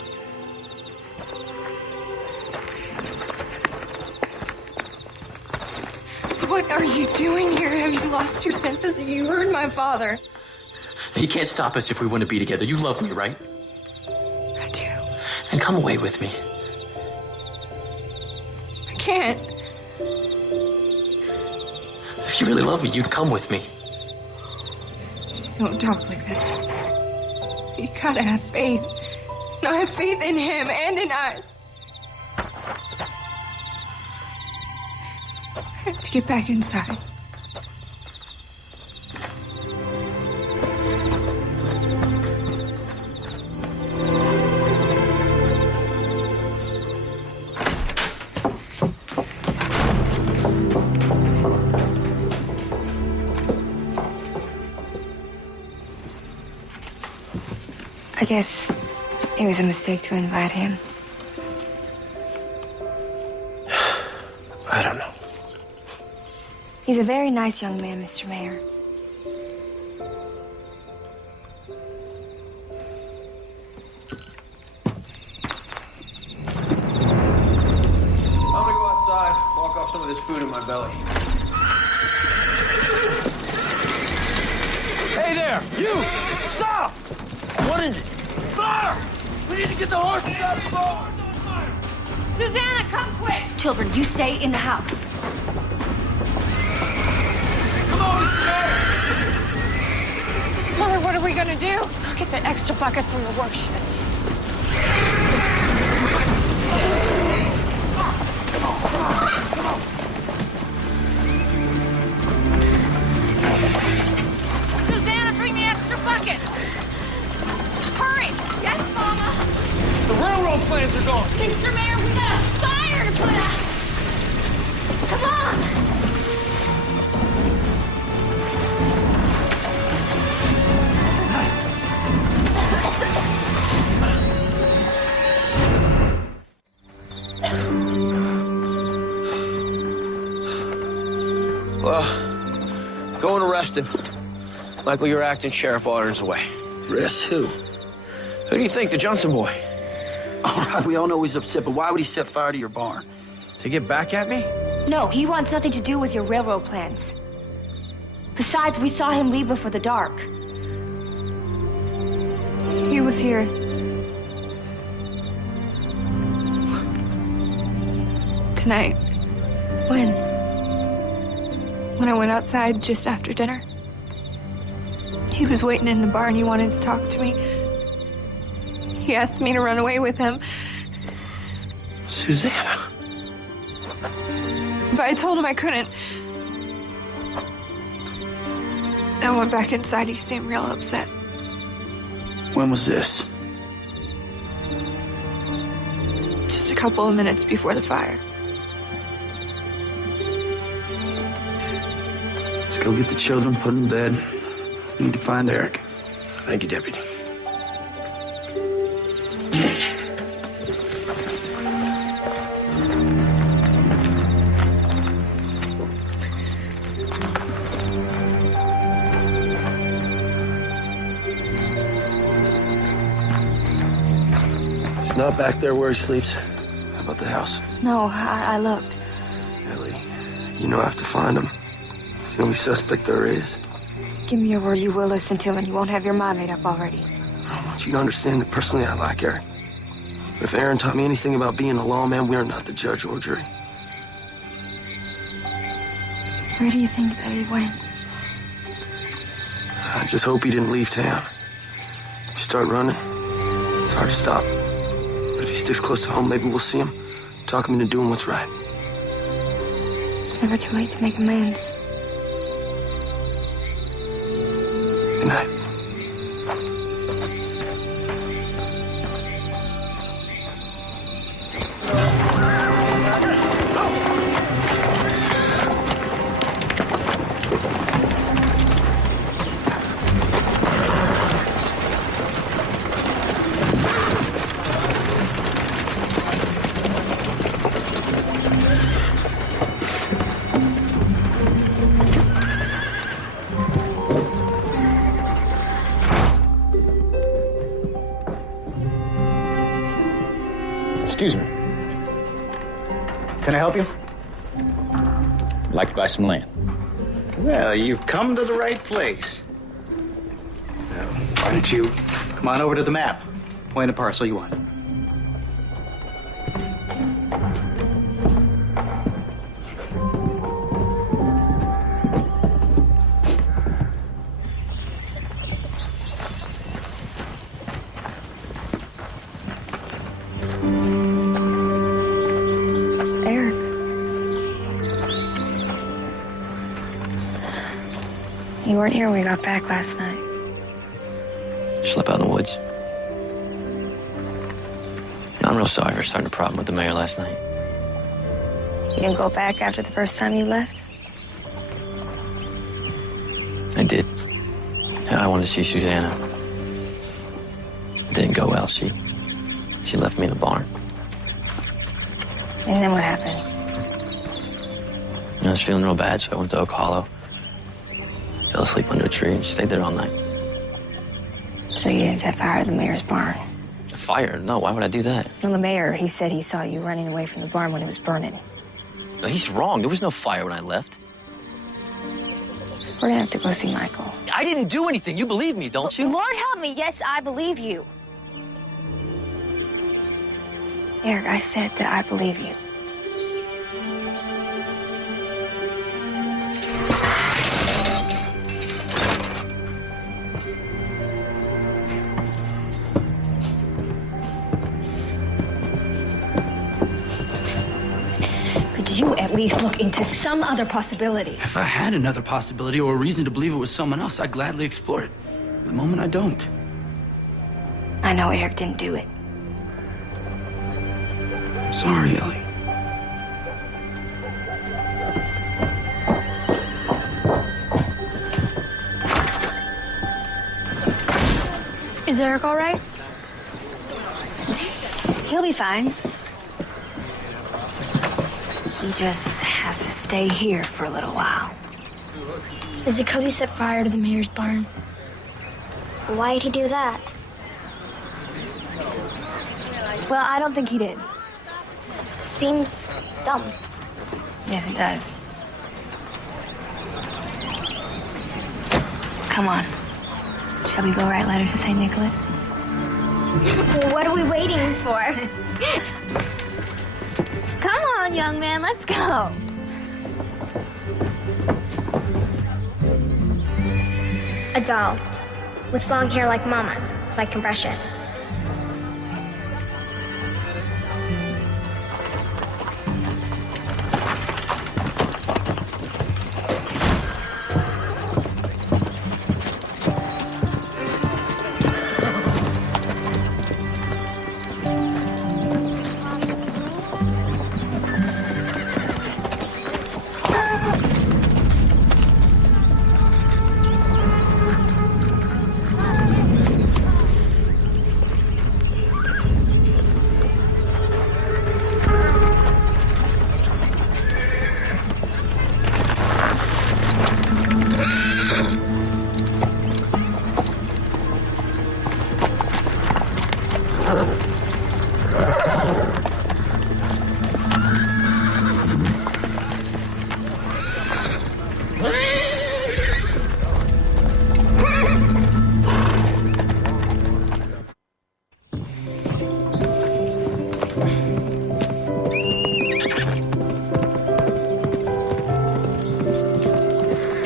What are you doing here? Have you lost your senses? You heard my father. He can't stop us if we want to be together. You love me, right? I do. Then come away with me. I can't. If you really love me, you'd come with me. Don't talk like that. You gotta have faith. No, have faith in him and in us. I have to get back inside. I guess it was a mistake to invite him. I don't know. He's a very nice young man, Mr. Mayor. I'm gonna go outside, walk off some of this food in my belly. Hey there, you! Stop! What is it? Fire! We need to get the horses out of the barn! Susanna, come quick! Children, you stay in the house. Come on, Mr. Mayor! Mother, what are we gonna do? Let's go get the extra buckets from the work shed. Susanna, bring the extra buckets! Hurry! Yes, Mama? The railroad plans are gone! Mr. Mayor, we got a fire to put out! Come on! Well, go and arrest him. Michael, your acting sheriff orders away. Riss who? Who do you think? The Johnson boy. All right, we all know he's upset, but why would he set fire to your barn? To get back at me? No, he wants nothing to do with your railroad plans. Besides, we saw him leave before the dark. He was here. Tonight. When? When I went outside just after dinner. He was waiting in the barn. He wanted to talk to me. He asked me to run away with him. Susanna. But I told him I couldn't. I went back inside. He seemed real upset. When was this? Just a couple of minutes before the fire. Let's go get the children, put them in bed. Need to find Eric. Thank you, Deputy. He's not back there where he sleeps. How about the house? No, I looked. Ellie, you know I have to find him. He's the only suspect there is. Give me your word you will listen to him and you won't have your mind made up already. I want you to understand that personally I like Eric. But if Aaron taught me anything about being a lawman, we are not the judge or jury. Where do you think that he went? I just hope he didn't leave town. If you start running, it's hard to stop. But if he sticks close to home, maybe we'll see him, talk him into doing what's right. It's never too late to make amends. Good night. Excuse me. Can I help you? I'd like to buy some land. Well, you've come to the right place. Why don't you come on over to the map? Point a parcel you want. You weren't here when we got back last night. Slept out in the woods. I'm real sorry for starting a problem with the mayor last night. You didn't go back after the first time you left? I did. I wanted to see Susanna. It didn't go well. She left me in the barn. And then what happened? I was feeling real bad, so I went to Oak Hollow. Fell asleep under a tree and stayed there all night. So you didn't set fire to the mayor's barn? A fire? No, why would I do that? Well, the mayor, he said he saw you running away from the barn when it was burning. No, he's wrong. There was no fire when I left. We're gonna have to go see Michael. I didn't do anything. You believe me, don't you? Lord help me. Yes, I believe you. Eric, I said that I believe you. Could you at least look into some other possibility? If I had another possibility or a reason to believe it was someone else, I'd gladly explore it. At the moment, I don't. I know Eric didn't do it. I'm sorry, Ellie. Is Eric all right? He'll be fine. He just has to stay here for a little while. Is it because he set fire to the mayor's barn? Why'd he do that? Well, I don't think he did. Seems dumb. Yes, it does. Come on. Shall we go write letters to St. Nicholas? What are we waiting for? Come on, young man, let's go. A doll. With long hair like Mama's. It's like compression.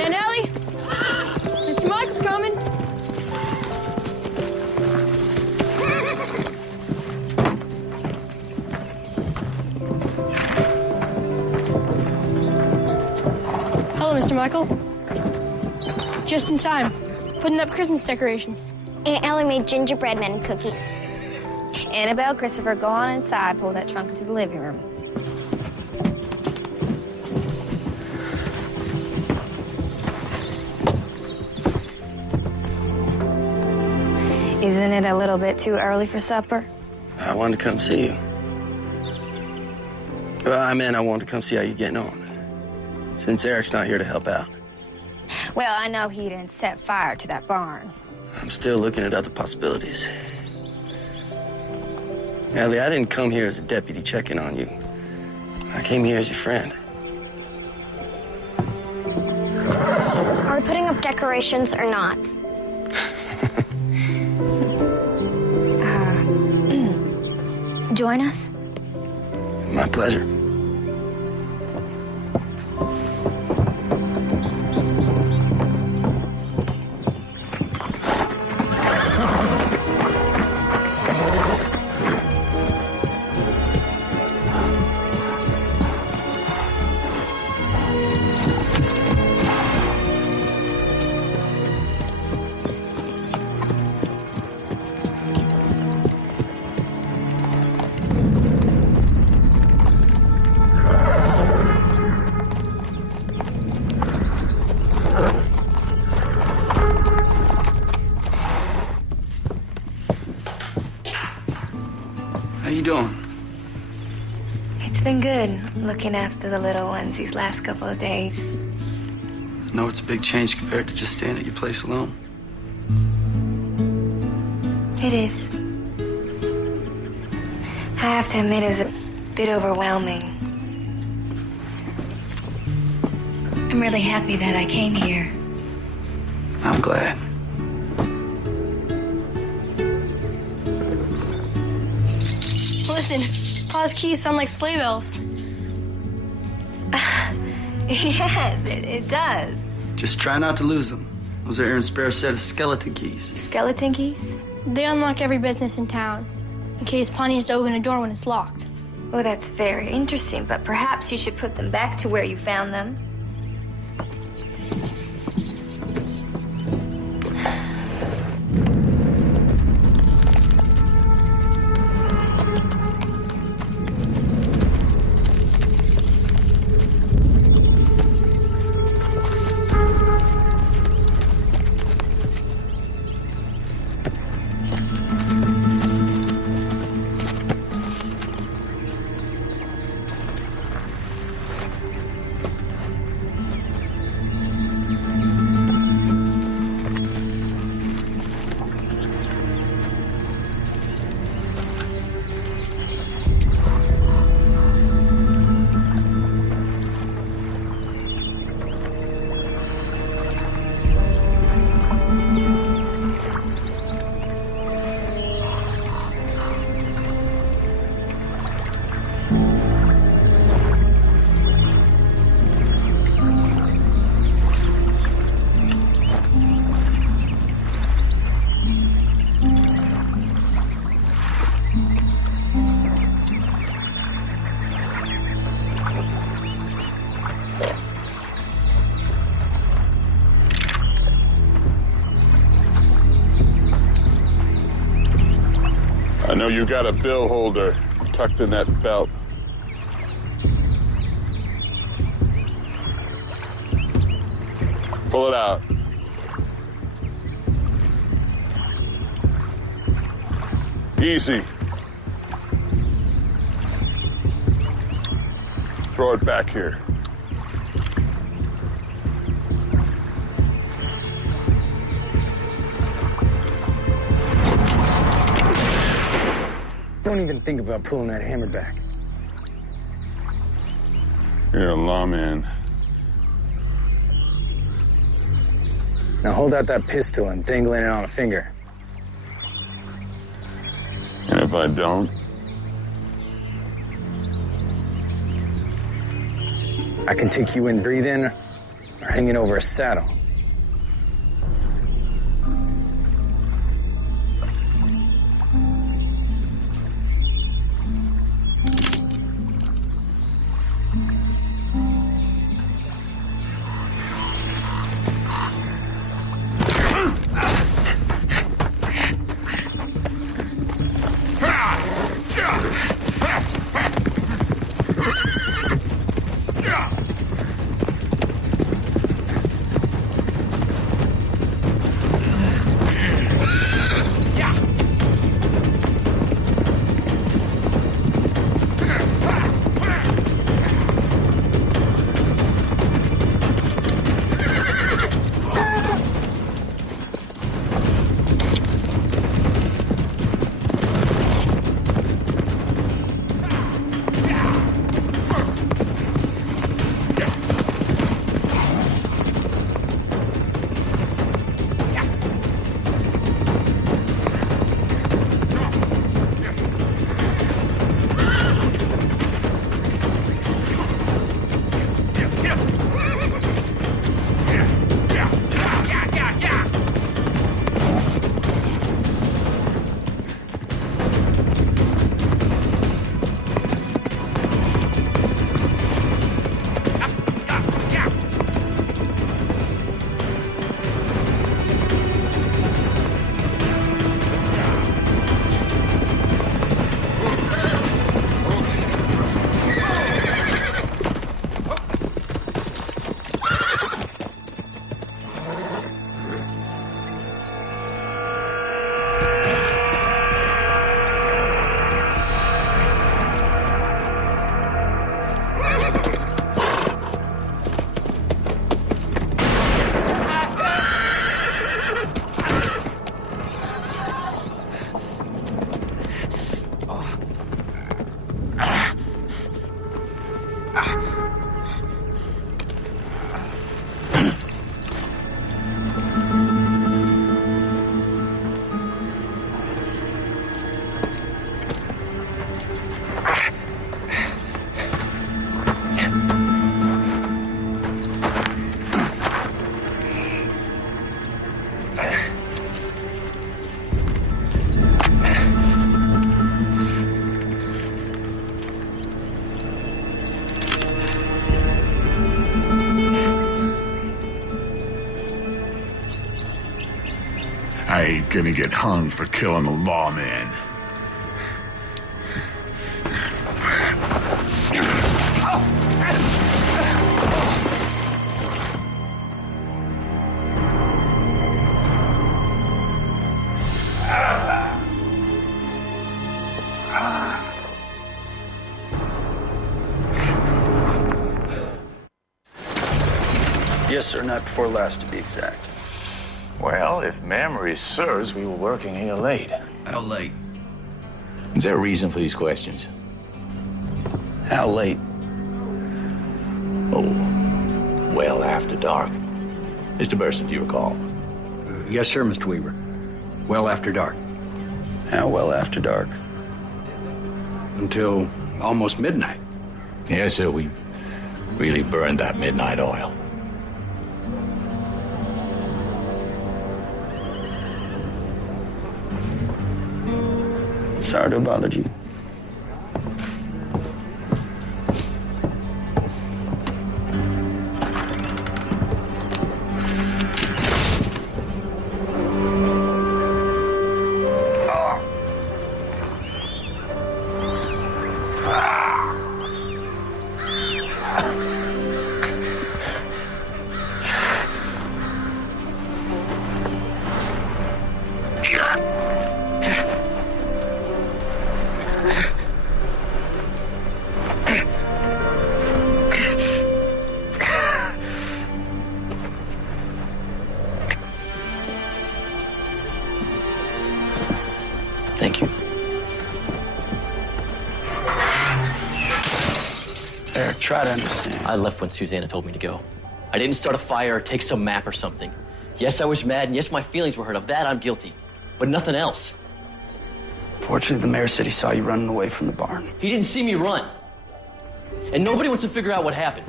Aunt Ellie! Mr. Michael's coming! Hello, Mr. Michael. Just in time. Putting up Christmas decorations. Aunt Ellie made gingerbread men cookies. Annabelle, Christopher, go on inside. Pull that trunk into the living room. Isn't it a little bit too early for supper? I wanted to come see you. Well, I wanted to come see how you're getting on. Since Eric's not here to help out. Well, I know he didn't set fire to that barn. I'm still looking at other possibilities. Ellie, I didn't come here as a deputy checking on you. I came here as your friend. Are we putting up decorations or not? Join us? My pleasure. How you doing? It's been good looking after the little ones these last couple of days. I know it's a big change compared to just staying at your place alone. It is. I have to admit, it was a bit overwhelming. I'm really happy that I came here. I'm glad. Listen, Pa's keys sound like sleigh bells. Yes, it does. Just try not to lose them. Those are Aaron's spare set of skeleton keys. Skeleton keys? They unlock every business in town, in case Pa needs to open a door when it's locked. Oh, that's very interesting, but perhaps you should put them back to where you found them. you got a bill holder tucked in that belt. Pull it out. Easy. Throw it back here. Don't even think about pulling that hammer back. You're a lawman. Now hold out that pistol and dangling it on a finger. And if I don't? I can take you in breathing or hanging over a saddle. I ain't gonna get hung for killing a lawman. Yes, sir, night before last to be exact. Well, if memory serves, we were working here late. How late? Is there a reason for these questions? How late? Oh, well after dark. Mr. Burson, do you recall? Yes, sir, Mr. Weaver. Well after dark. How well after dark? Until almost midnight. Yes, sir, we really burned that midnight oil. Sorry to have bothered you. Eric, try to understand. I left when Susanna told me to go. I didn't start a fire or take some map or something. Yes, I was mad, and yes, my feelings were hurt. Of that, I'm guilty. But nothing else. Fortunately, the mayor said he saw you running away from the barn. He didn't see me run. And nobody wants to figure out what happened.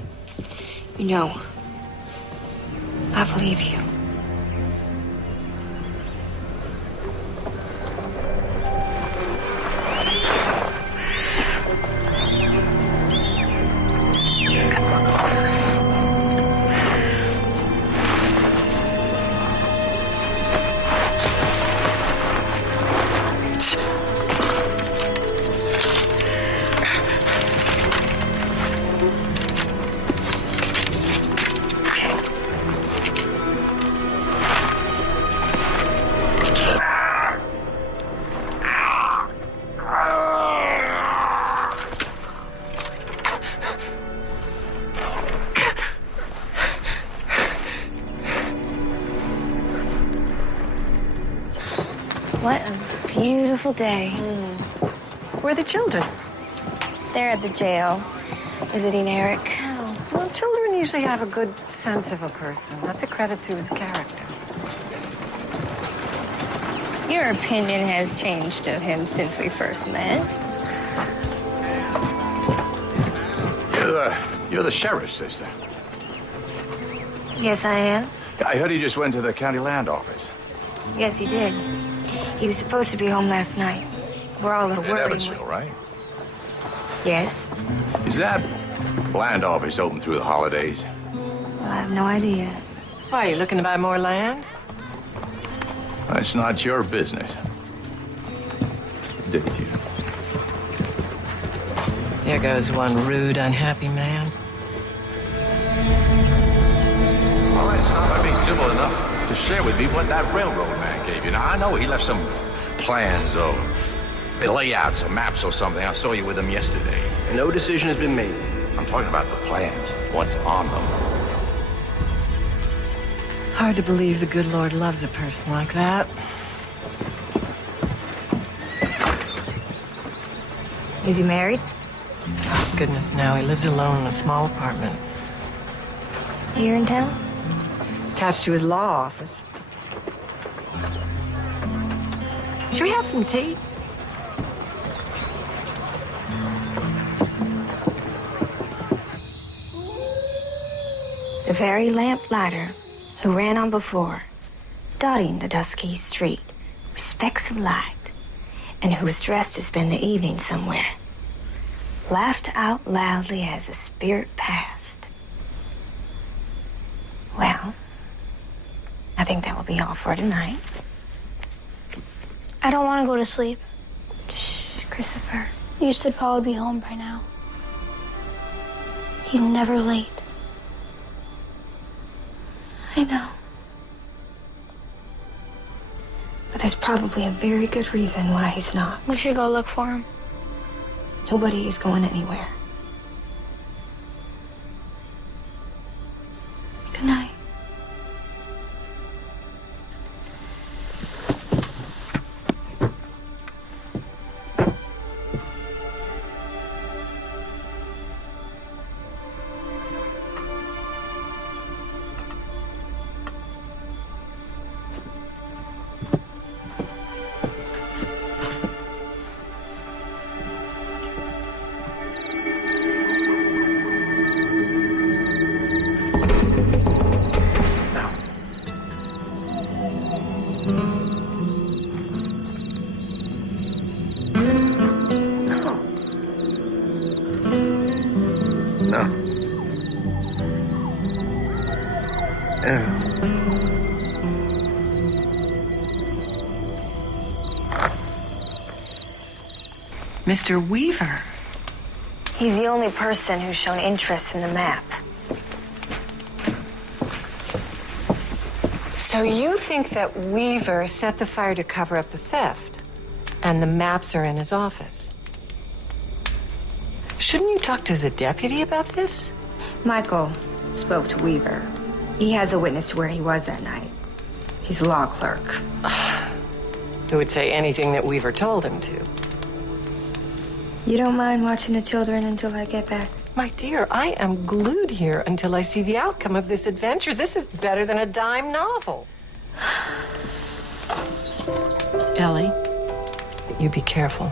You know, I believe you. What a beautiful day. Where are the children? They're at the jail, visiting Eric. Oh, well, children usually have a good sense of a person. That's a credit to his character. Your opinion has changed of him since we first met. You're the sheriff's sister. Yes, I am. I heard he just went to the county land office. Yes, he did. He was supposed to be home last night. We're all a little In worried. Evansville, right? Yes. Is that land office open through the holidays? Well, I have no idea. Why, you looking to buy more land? That's not your business. Did you? There goes one rude, unhappy man. All right, it's not being civil enough to share with me what that railroad man gave you. Now, I know he left some plans or layouts or maps or something. I saw you with him yesterday. No decision has been made. I'm talking about the plans, what's on them. Hard to believe the good Lord loves a person like that. Is he married? Oh, goodness, no. He lives alone in a small apartment. Here in town? Attached to his law office. Should we have some tea? The very lamplighter who ran on before, dotting the dusky street with specks of light, and who was dressed to spend the evening somewhere, laughed out loudly as the spirit passed. Well, I think that will be all for tonight. I don't want to go to sleep. Shh, Christopher. You said Pa would be home by now. He's never late. I know. But there's probably a very good reason why he's not. We should go look for him. Nobody is going anywhere. Good night. Mr. Weaver. He's the only person who's shown interest in the map. So you think that Weaver set the fire to cover up the theft, and the maps are in his office? Shouldn't you talk to the deputy about this? Michael spoke to Weaver. He has a witness to where he was that night. He's a law clerk. Who would say anything that Weaver told him to? You don't mind watching the children until I get back? My dear, I am glued here until I see the outcome of this adventure. This is better than a dime novel. Ellie, you be careful.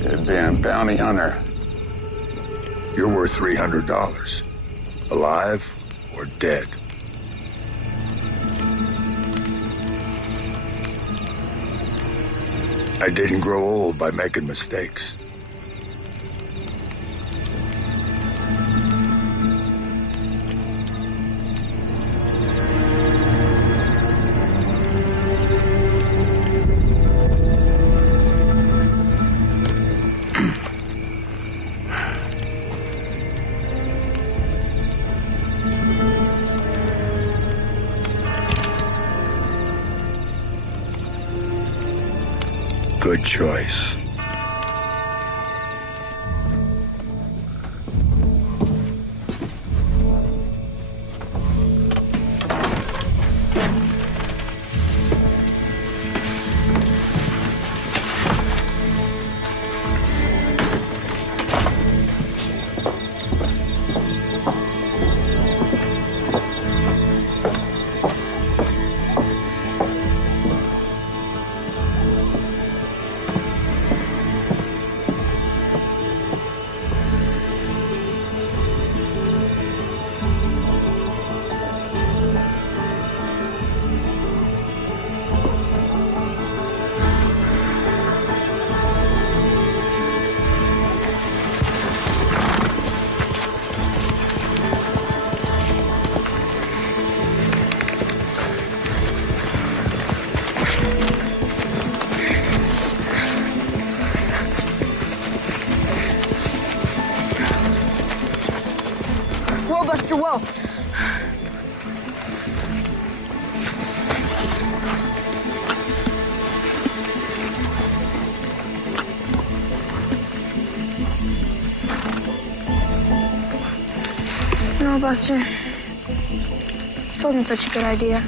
You damn bounty hunter. You're worth $300. Alive or dead. I didn't grow old by making mistakes. Good choice. Whoa, Buster, whoa. No, Buster. This wasn't such a good idea.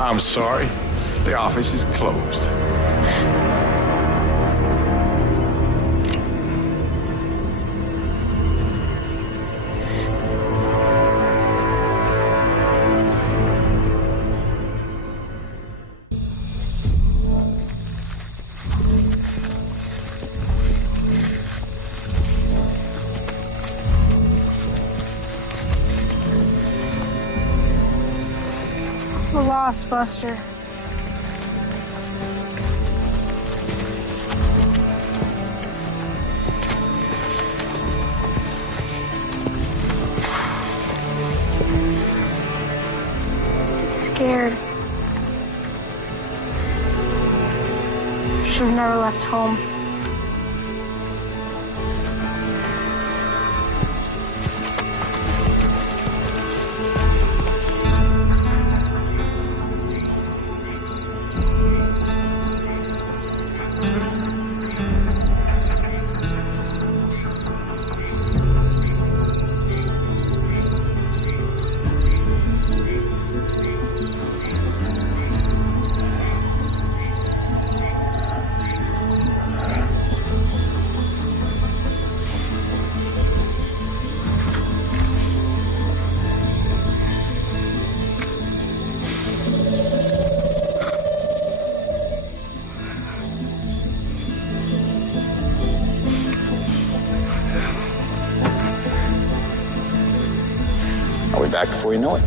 I'm sorry. The office is closed. We're lost, Buster. Scared. Should have never left home. I'll be back before you know it.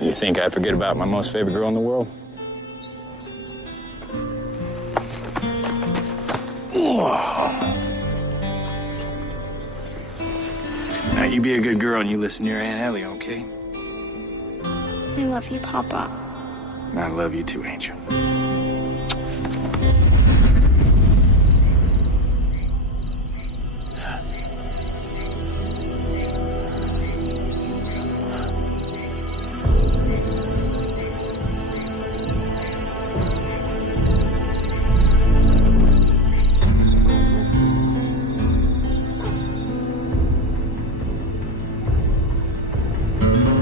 You think I forget about my most favorite girl in the world? Now, you be a good girl and you listen to your Aunt Ellie, okay? I love you, Papa. I love you too, Angel.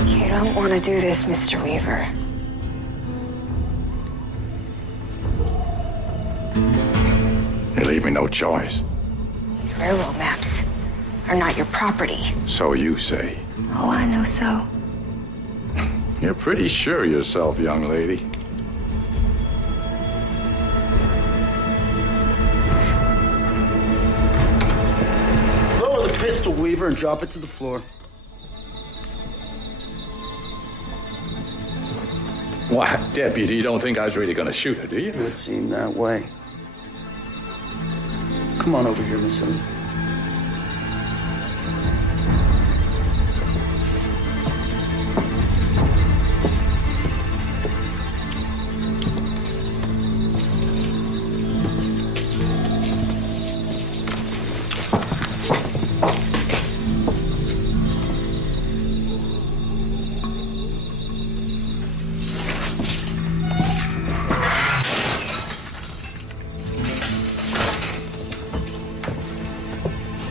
You don't want to do this, Mr. Weaver. You leave me no choice. These railroad maps are not your property. So you say. Oh, I know so. You're pretty sure of yourself, young lady. Lower the pistol, Weaver, and drop it to the floor. Why, Deputy, you don't think I was really gonna shoot her, do you? It would seem that way. Come on over here, Miss Ellie.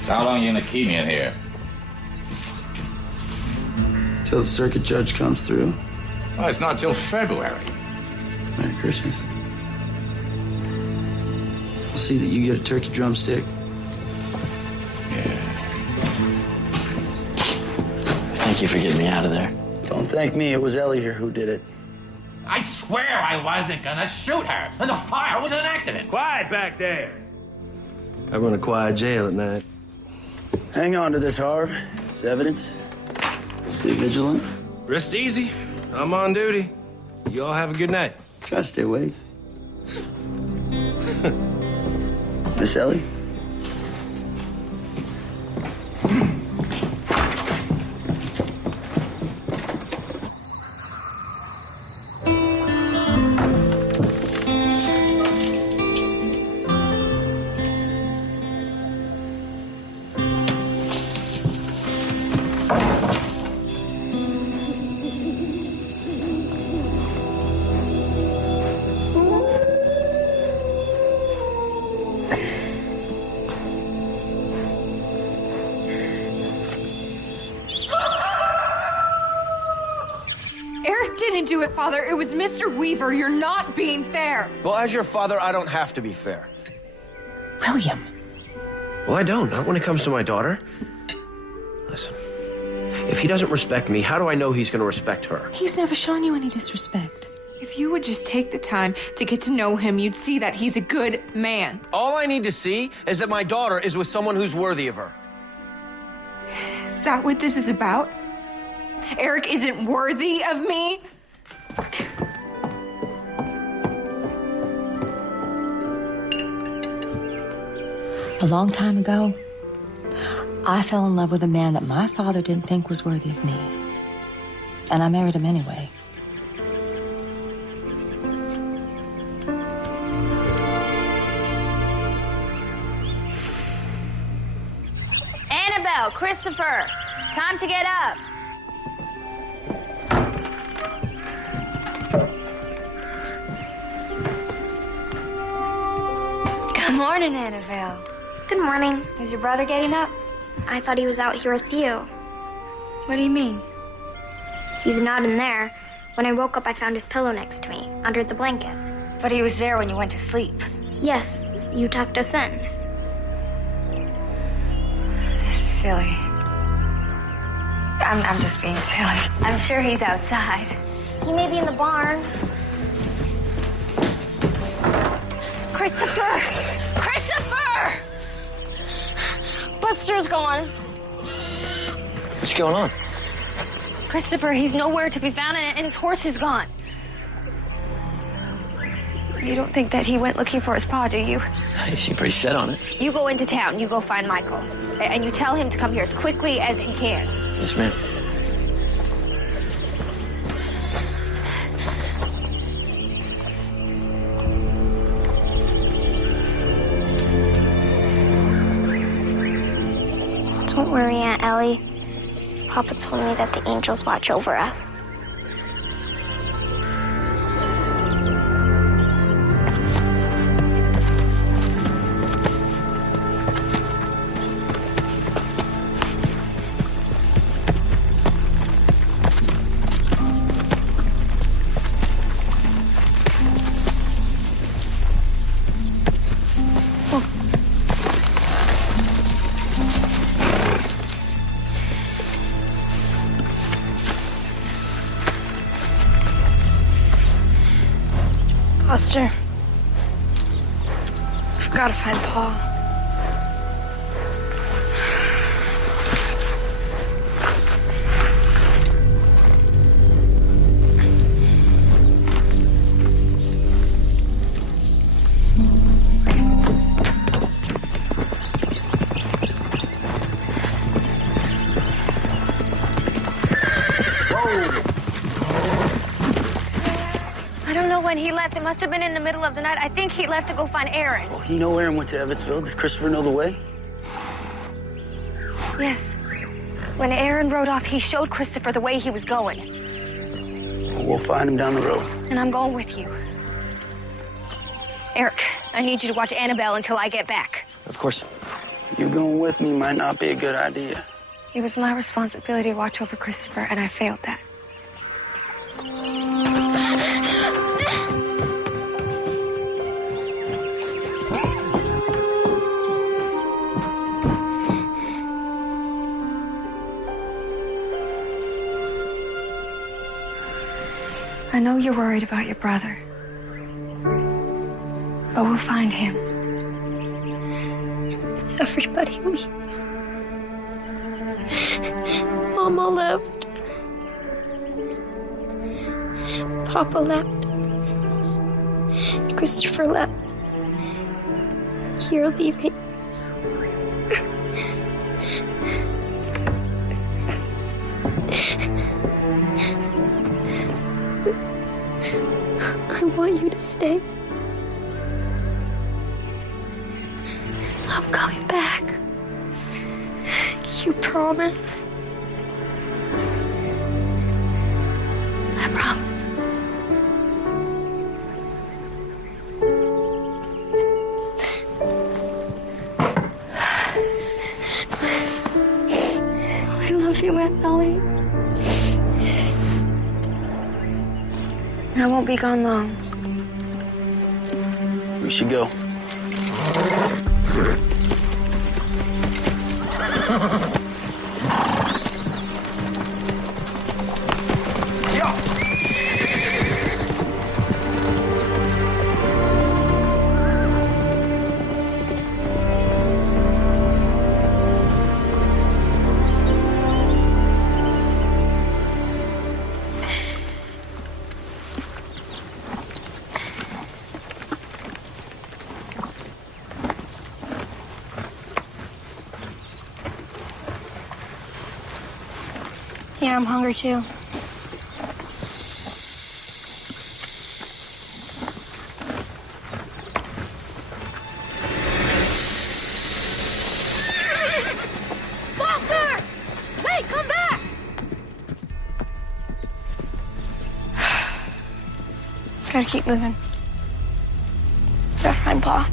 How long are you gonna keep me in here? Till the circuit judge comes through. Oh, it's not till February. Merry Christmas. I'll see that you get a turkey drumstick. Thank you for getting me out of there. Don't thank me. It was Ellie here who did it. I swear I wasn't gonna shoot her, and the fire was an accident. Quiet back there. I run a quiet jail at night. Hang on to this, Harv. It's evidence. Stay vigilant. Rest easy. I'm on duty. You all have a good night. Try to stay awake. Miss Ellie? Didn't do it, Father. It was Mr. Weaver. You're not being fair. Well, as your father, I don't have to be fair. William. Well, I don't. Not when it comes to my daughter. Listen, if he doesn't respect me, how do I know he's going to respect her? He's never shown you any disrespect. If you would just take the time to get to know him, you'd see that he's a good man. All I need to see is that my daughter is with someone who's worthy of her. Is that what this is about? Eric isn't worthy of me? A long time ago, I fell in love with a man that my father didn't think was worthy of me. And I married him anyway. Annabelle, Christopher, time to get up. Good morning, Annabelle. Good morning. Is your brother getting up? I thought he was out here with you. What do you mean? He's not in there. When I woke up, I found his pillow next to me, under the blanket. But he was there when you went to sleep. Yes, you tucked us in. This is silly. I'm just being silly. I'm sure he's outside. He may be in the barn. Christopher! Christopher! Buster's gone. What's going on? Christopher, he's nowhere to be found, and his horse is gone. You don't think that he went looking for his paw, do you? You seem pretty set on it. You go into town, you go find Michael, and you tell him to come here as quickly as he can. Yes, ma'am. Don't worry, Aunt Ellie. Papa told me that the angels watch over us. Buster, we've got to find Pa. I don't know when he left. It must have been in the middle of the night. I think he left to go find Aaron. Oh, you know Aaron went to Evansville. Does Christopher know the way? Yes. When Aaron rode off, he showed Christopher the way he was going. Well, we'll find him down the road. And I'm going with you. Eric, I need you to watch Annabelle until I get back. Of course. You going with me might not be a good idea. It was my responsibility to watch over Christopher, and I failed that. I know you're worried about your brother, but we'll find him. Everybody leaves. Mama left. Papa left. Christopher left. You're leaving. I want you to stay. I'm coming back. You promise? I promise. I love you, Aunt Ellie. I won't be gone long. We should go. Yeah, I'm hungry too. Foster! Wait, come back! Gotta keep moving. Gotta find Pa.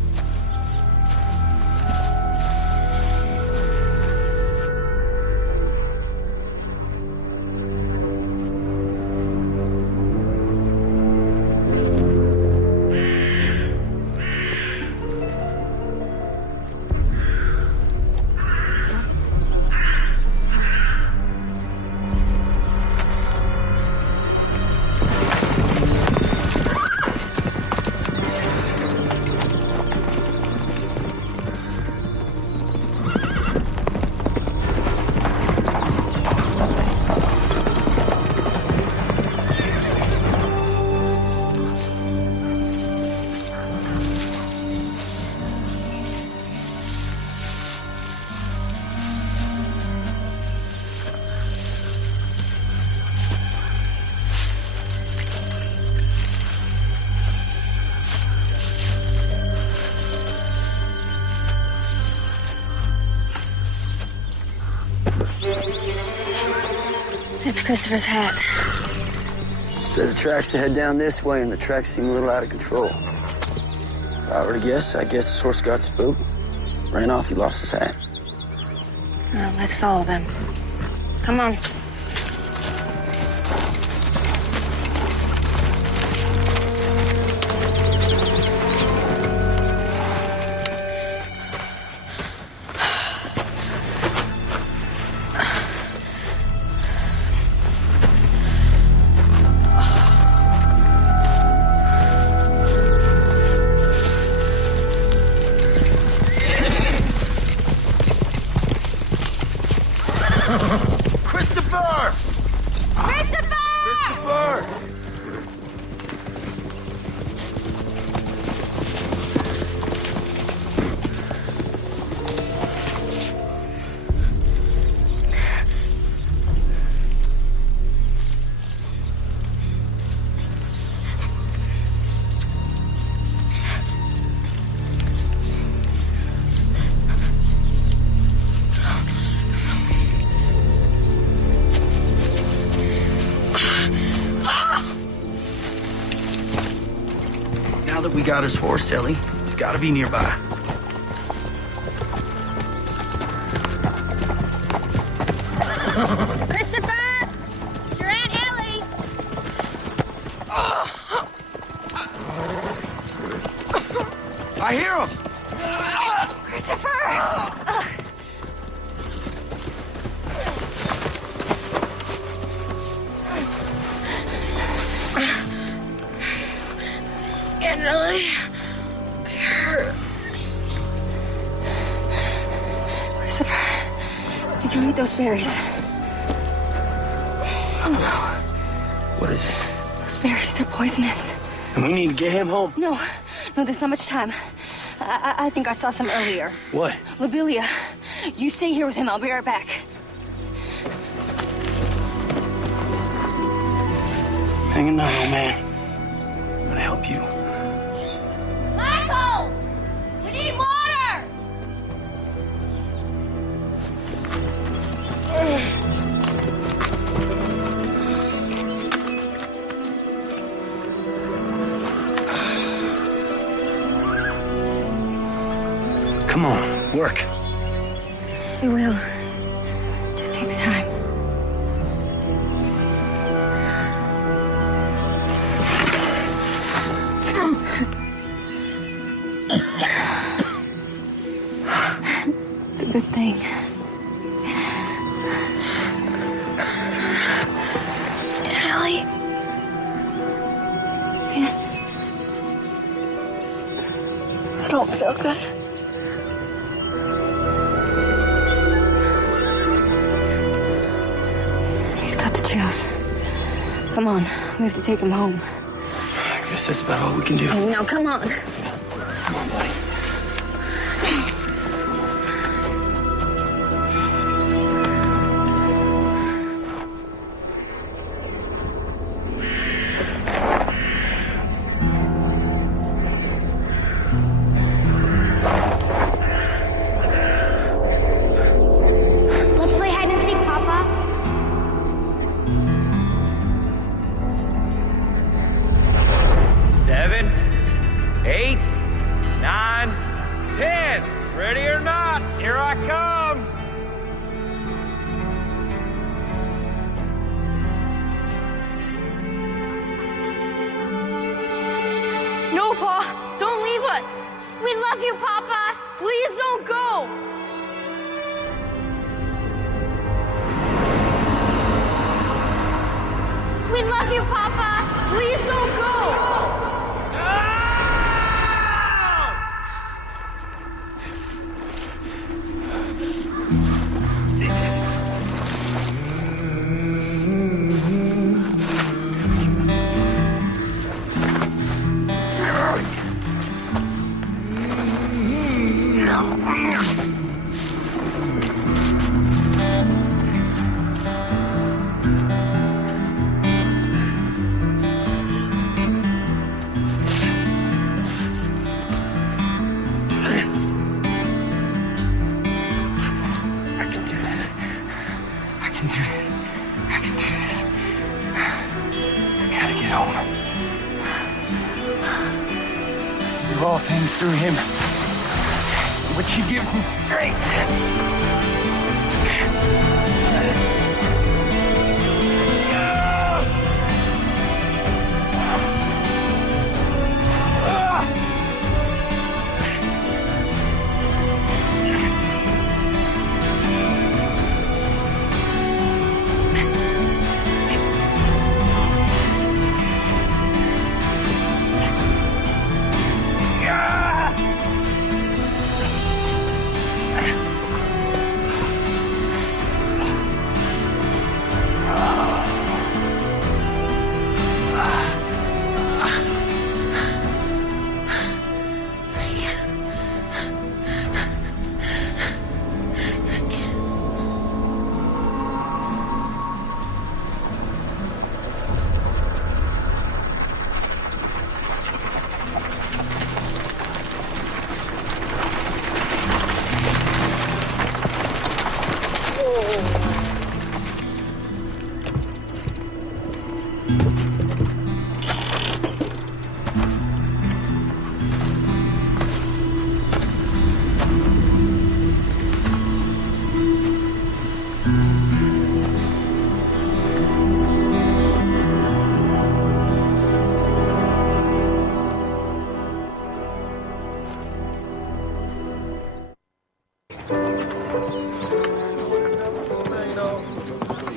It's Christopher's hat. Set of tracks to head down this way, and the tracks seem a little out of control. If I were to guess, I guess his horse got spooked. Ran off, he lost his hat. Well, let's follow them. Come on. Christopher! Christopher! Christopher! Now that we got his horse, Ellie, he's got to be nearby. Christopher! It's your Aunt Ellie! I hear him! Christopher! Aunt Ellie, I hurt. Christopher, did you eat those berries? Oh no. What is it? Those berries are poisonous. And we need to get him home. No, there's not much time. I think I saw some earlier. What? Lobelia, you stay here with him. I'll be right back. Hang in there, old man. I'm gonna help you. Michael! We need water! Come on, work. We will. Just takes time. It's a good thing. Aunt Ellie, Yes. I don't feel good. He's got the chills. Come on, we have to take him home. I guess that's about all we can do. Now, come on. Come on, buddy. love you, Papa. Please don't go. We love you, Papa. Please don't go. All things through him, which he gives me strength.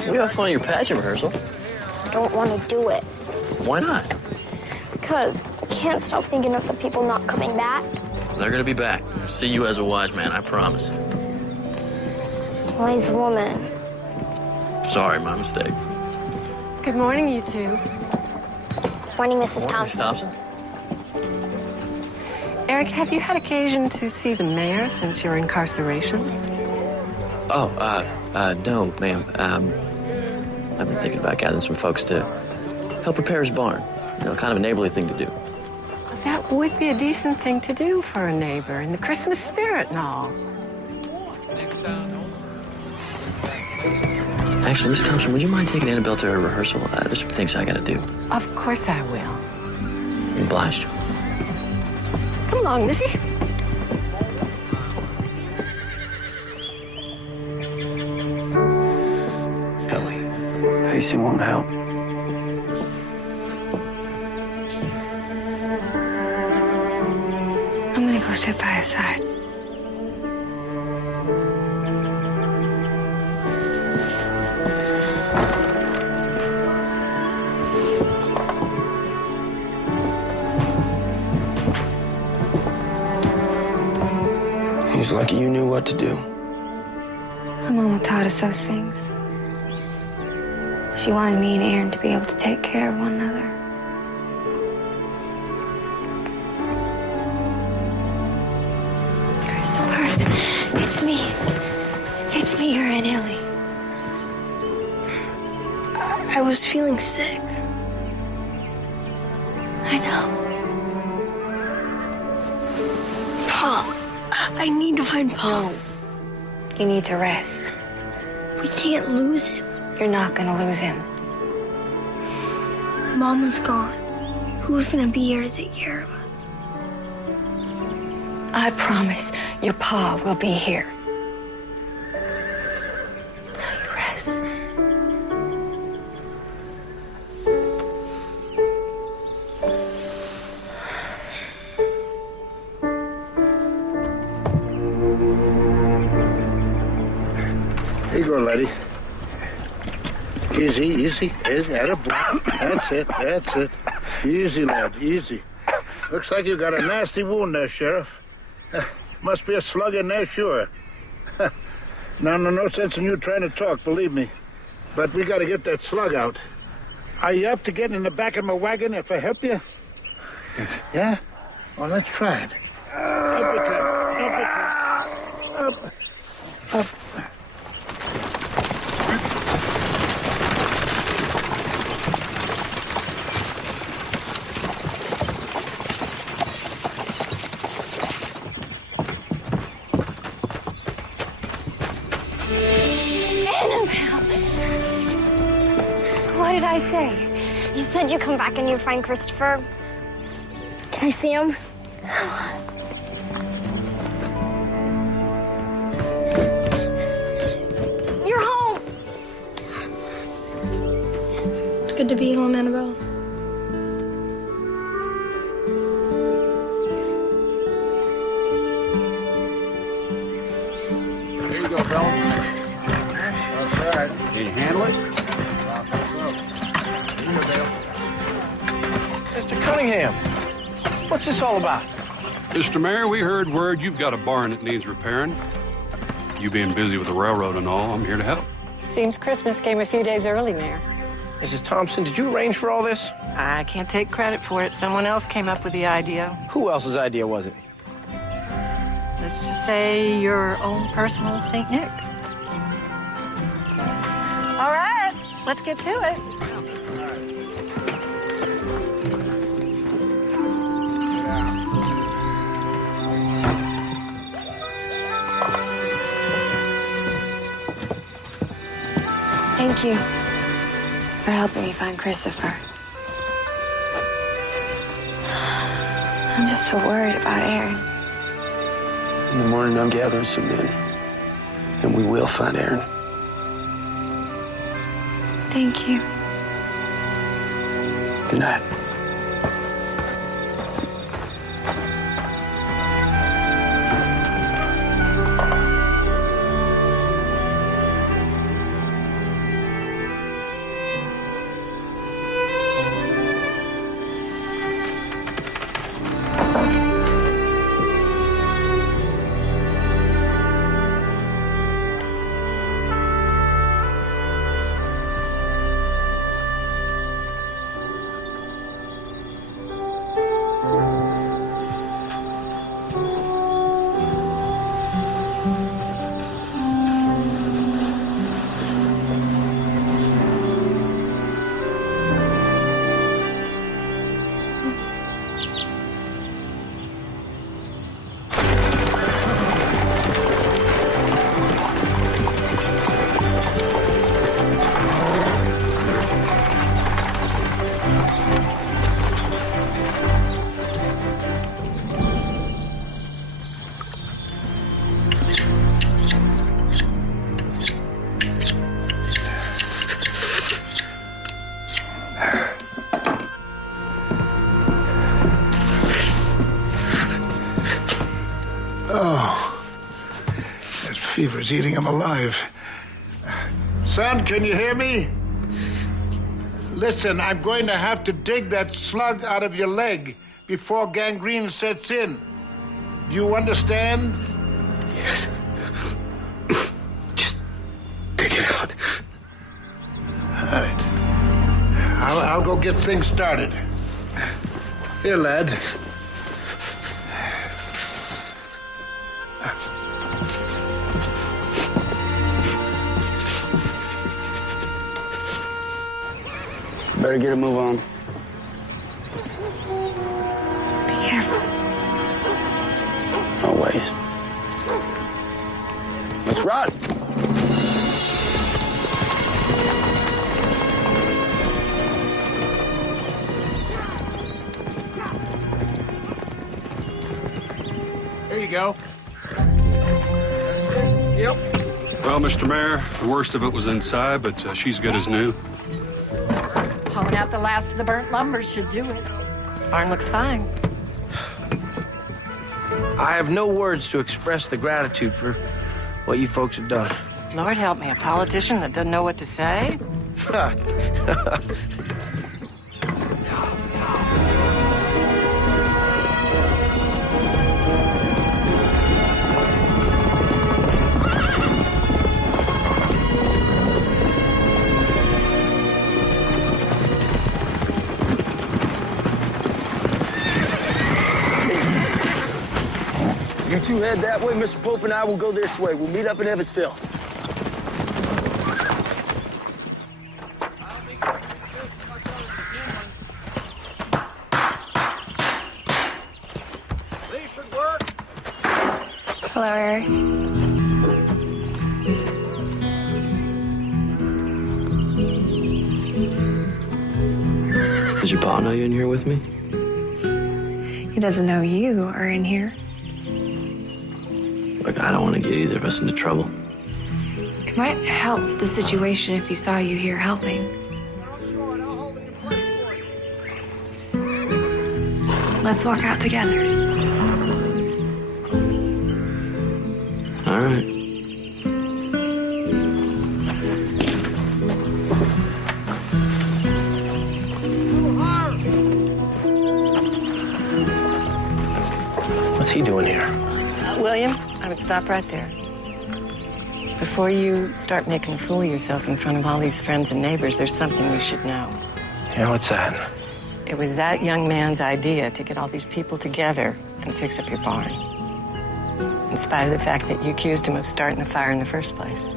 We have fun at your pageant rehearsal. I don't want to do it. Why not? Because I can't stop thinking of the people not coming back. They're gonna be back. See you as a wise man, I promise. Wise woman. Sorry, my mistake. Good morning, you two. Morning, Mrs. Morning, Miss Thompson. Eric, have you had occasion to see the mayor since your incarceration? Oh, no, ma'am. I've been thinking about gathering some folks to help repair his barn. You know, kind of a neighborly thing to do. That would be a decent thing to do for a neighbor in the Christmas spirit and all. Actually, Miss Thompson, would you mind taking Annabelle to her rehearsal? There's some things I gotta do. Of course I will. Obliged. Come along, Missy. Ellie, pacing won't help. I'm gonna go sit by his side. He's lucky you knew what to do. My mama taught us those things. She wanted me and Aaron to be able to take care of one another. Christopher, it's me. It's me, your Aunt Ellie. I was feeling sick. I know. Pa, I need to find Pa. No. You need to rest. We can't lose him. You're not gonna lose him. Mama's gone. Who's gonna be here to take care of us? I promise your pa will be here. Now you rest. Here you go, laddie. Easy, easy. That's it, that's it. Easy, lad, easy. Looks like you got a nasty wound there, Sheriff. Must be a slug in there, sure. No sense in you trying to talk, believe me. But we gotta get that slug out. Are you up to getting in the back of my wagon if I help you? Yes. Yeah? Well, let's try it. Up we come, up we come. Up. What did I say? You said you'd come back and you'd find Christopher. Can I see him? You're home! It's good to be home, Annabelle. There you go, fellas. That's right. Can you handle it? Mr. Cunningham, what's this all about? Mr. Mayor, we heard word you've got a barn that needs repairing. You being busy with the railroad and all, I'm here to help. Seems Christmas came a few days early, Mayor. Mrs. Thompson, did you arrange for all this? I can't take credit for it. Someone else came up with the idea. Who else's idea was it? Let's just say your own personal St. Nick. All right, let's get to it. Thank you for helping me find Christopher. I'm just so worried about Aaron. In the morning, I'm gathering some men, and we will find Aaron. Thank you. Good night. Fever's eating him alive. Son, can you hear me? Listen, I'm going to have to dig that slug out of your leg before gangrene sets in. Do you understand? Yes. Just dig it out. All right. I'll go get things started. Here, lad. Better get a move on. Be careful. Always. Let's run. There you go. Yep. Well, Mr. Mayor, the worst of it was inside, but she's good as new. Pulling out the last of the burnt lumber should do it. Barn looks fine. I have no words to express the gratitude for what you folks have done. Lord help me, a politician that doesn't know what to say? You two head that way, Mr. Pope and I will go this way. We'll meet up in Evansville. These should work. Hello, Eric. Does your pa know you're in here with me? He doesn't know you are in here. Look, I don't want to get either of us into trouble. It might help the situation if he saw you here helping. Let's walk out together. All right. What's he doing here? William, I would stop right there. Before you start making a fool of yourself in front of all these friends and neighbors, there's something you should know. Yeah, what's that? It was that young man's idea to get all these people together and fix up your barn. In spite of the fact that you accused him of starting the fire in the first place.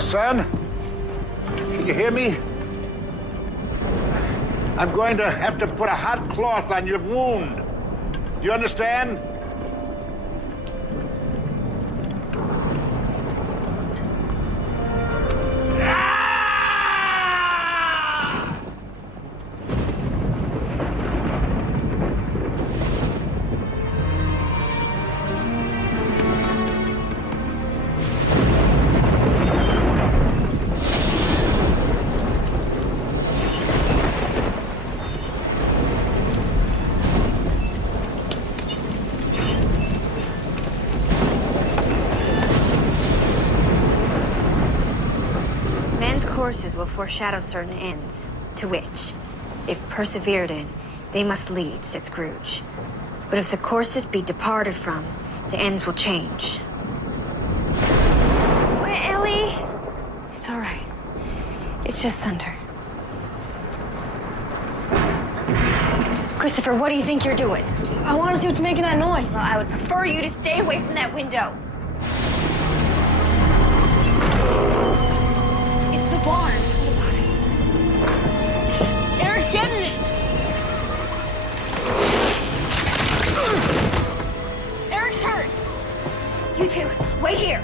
Son, can you hear me? I'm going to have to put a hot cloth on your wound. You understand? Courses will foreshadow certain ends, to which, if persevered in, they must lead, said Scrooge. But if the courses be departed from, the ends will change. Wait, Ellie? It's all right. It's just thunder. Christopher, what do you think you're doing? I want to see what's making that noise. Well, I would prefer you to stay away from that window. It's the barn. Eric's getting it. Eric's hurt. You two, wait here.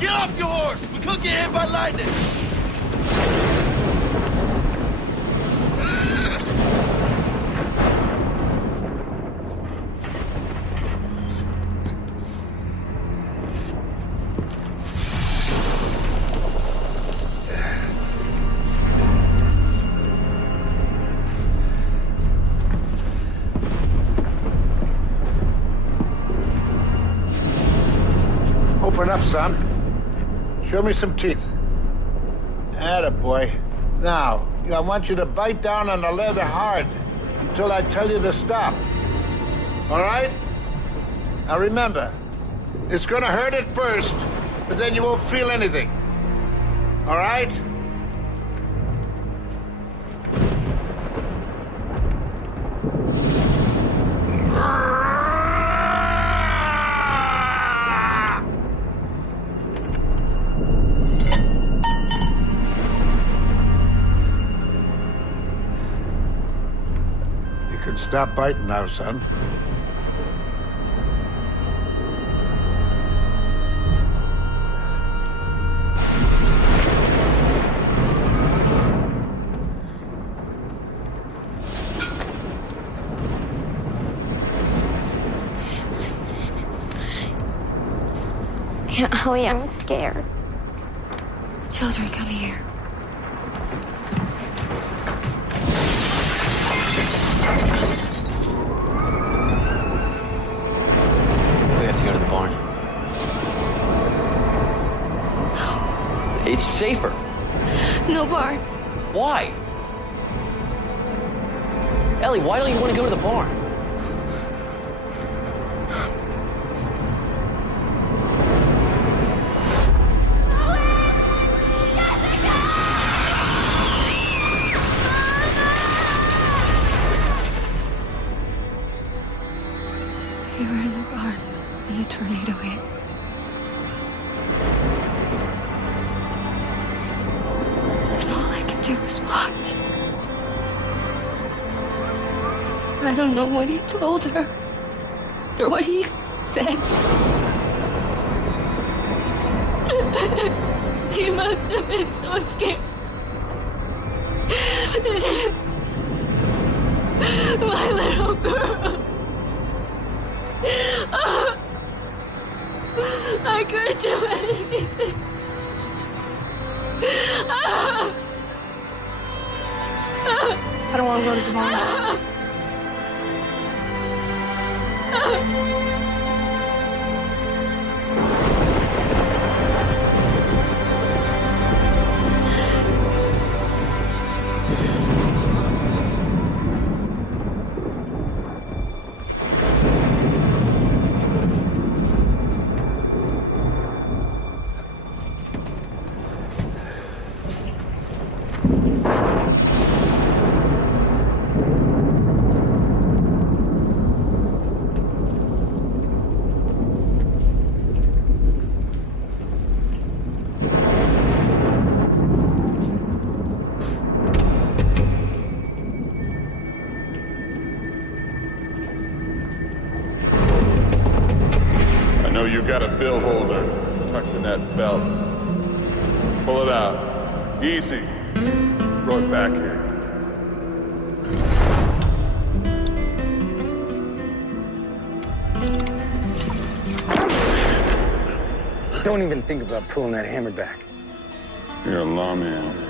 Get off your horse! We could get hit by lightning! Open up, son. Show me some teeth. Atta boy. Now, I want you to bite down on the leather hard until I tell you to stop. All right? Now remember, it's gonna hurt at first, but then you won't feel anything. All right? You can stop biting now, son. Aunt Ellie, I'm scared. Children, come here. We have to go to the barn. No. It's safer. No barn. Why? Ellie, why don't you want to go to the barn? They were in the barn when the tornado hit. And all I could do was watch. I don't know what he told her or what he said. She must have been so scared. My little girl. I couldn't do anything. I don't want to go to the barn. You got a bill holder tucked in that belt. Pull it out. Easy. Throw it back here. Don't even think about pulling that hammer back. You're a lawman.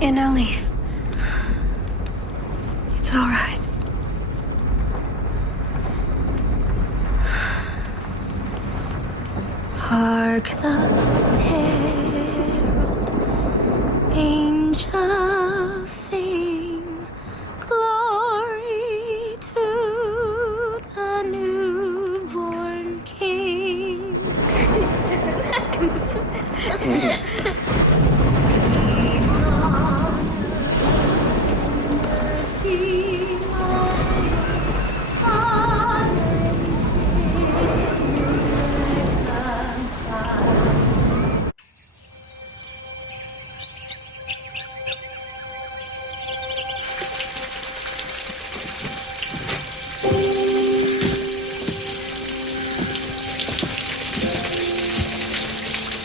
Aunt Ellie. It's all right. Hark the herald angels sing, glory to the newborn King.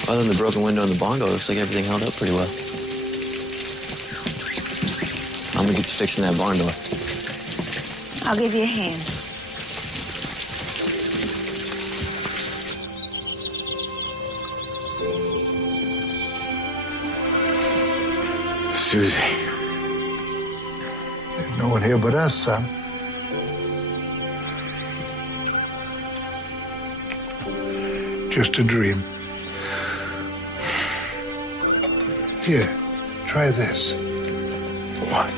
Other than the broken window and the bongo, it looks like everything held up pretty well. we get to fixing that barn door? I'll give you a hand. Susie. There's no one here but us, son. Just a dream. Here, try this. What?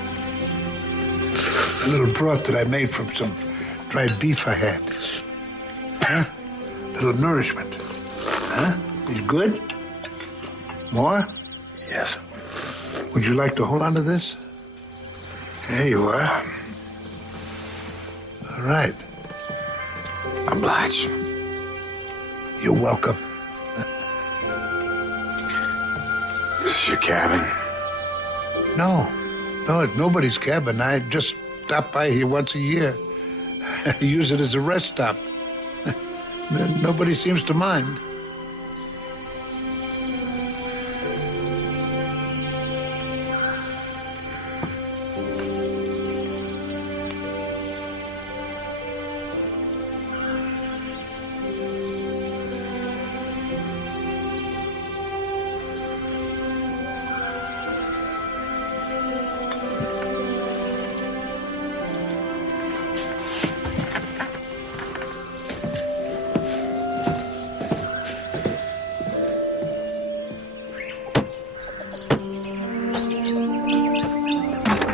A little broth that I made from some dried beef I had. Huh? Little nourishment. Huh? Is good? More? Yes. Would you like to hold on to this? There you are. All right. Obliged. You're welcome. This is your cabin? No, it's nobody's cabin. I just stop by here once a year. I use it as a rest stop. Nobody seems to mind.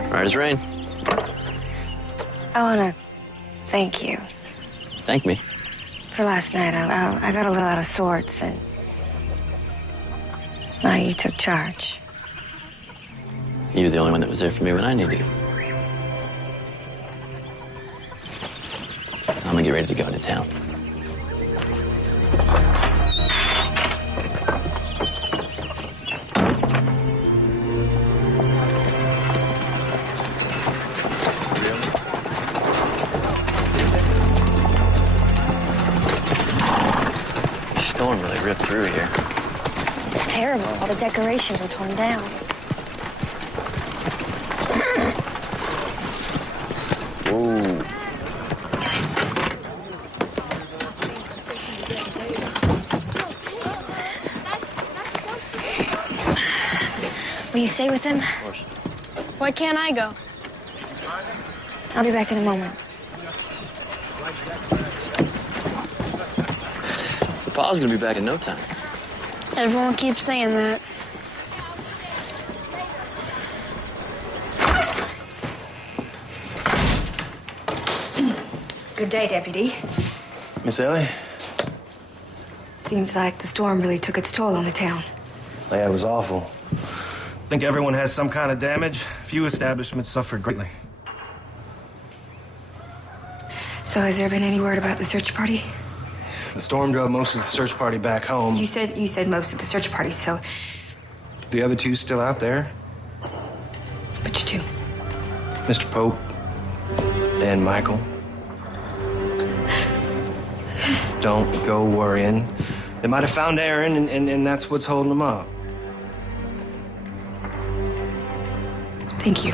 Right as rain. I want to thank you Thank me. for last night. I got a little out of sorts, and now you took charge. You were the only one that was there for me when I needed you. I'm gonna get ready to go into town. Storm really ripped through here. It's terrible. All the decorations were torn down. Ooh. Will you stay with him? Of course. Why can't I go? I'll be back in a moment. Pa's gonna be back in no time. Everyone keeps saying that. Good day, Deputy. Miss Ellie? Seems like the storm really took its toll on the town. Yeah, it was awful. I think everyone has some kind of damage. Few establishments suffered greatly. So has there been any word about the search party? The storm drove most of the search party back home. You said most of the search party, so The other two still out there. which two? Mr. Pope and Michael. Don't go worrying. They might have found Aaron, and that's what's holding them up. Thank you.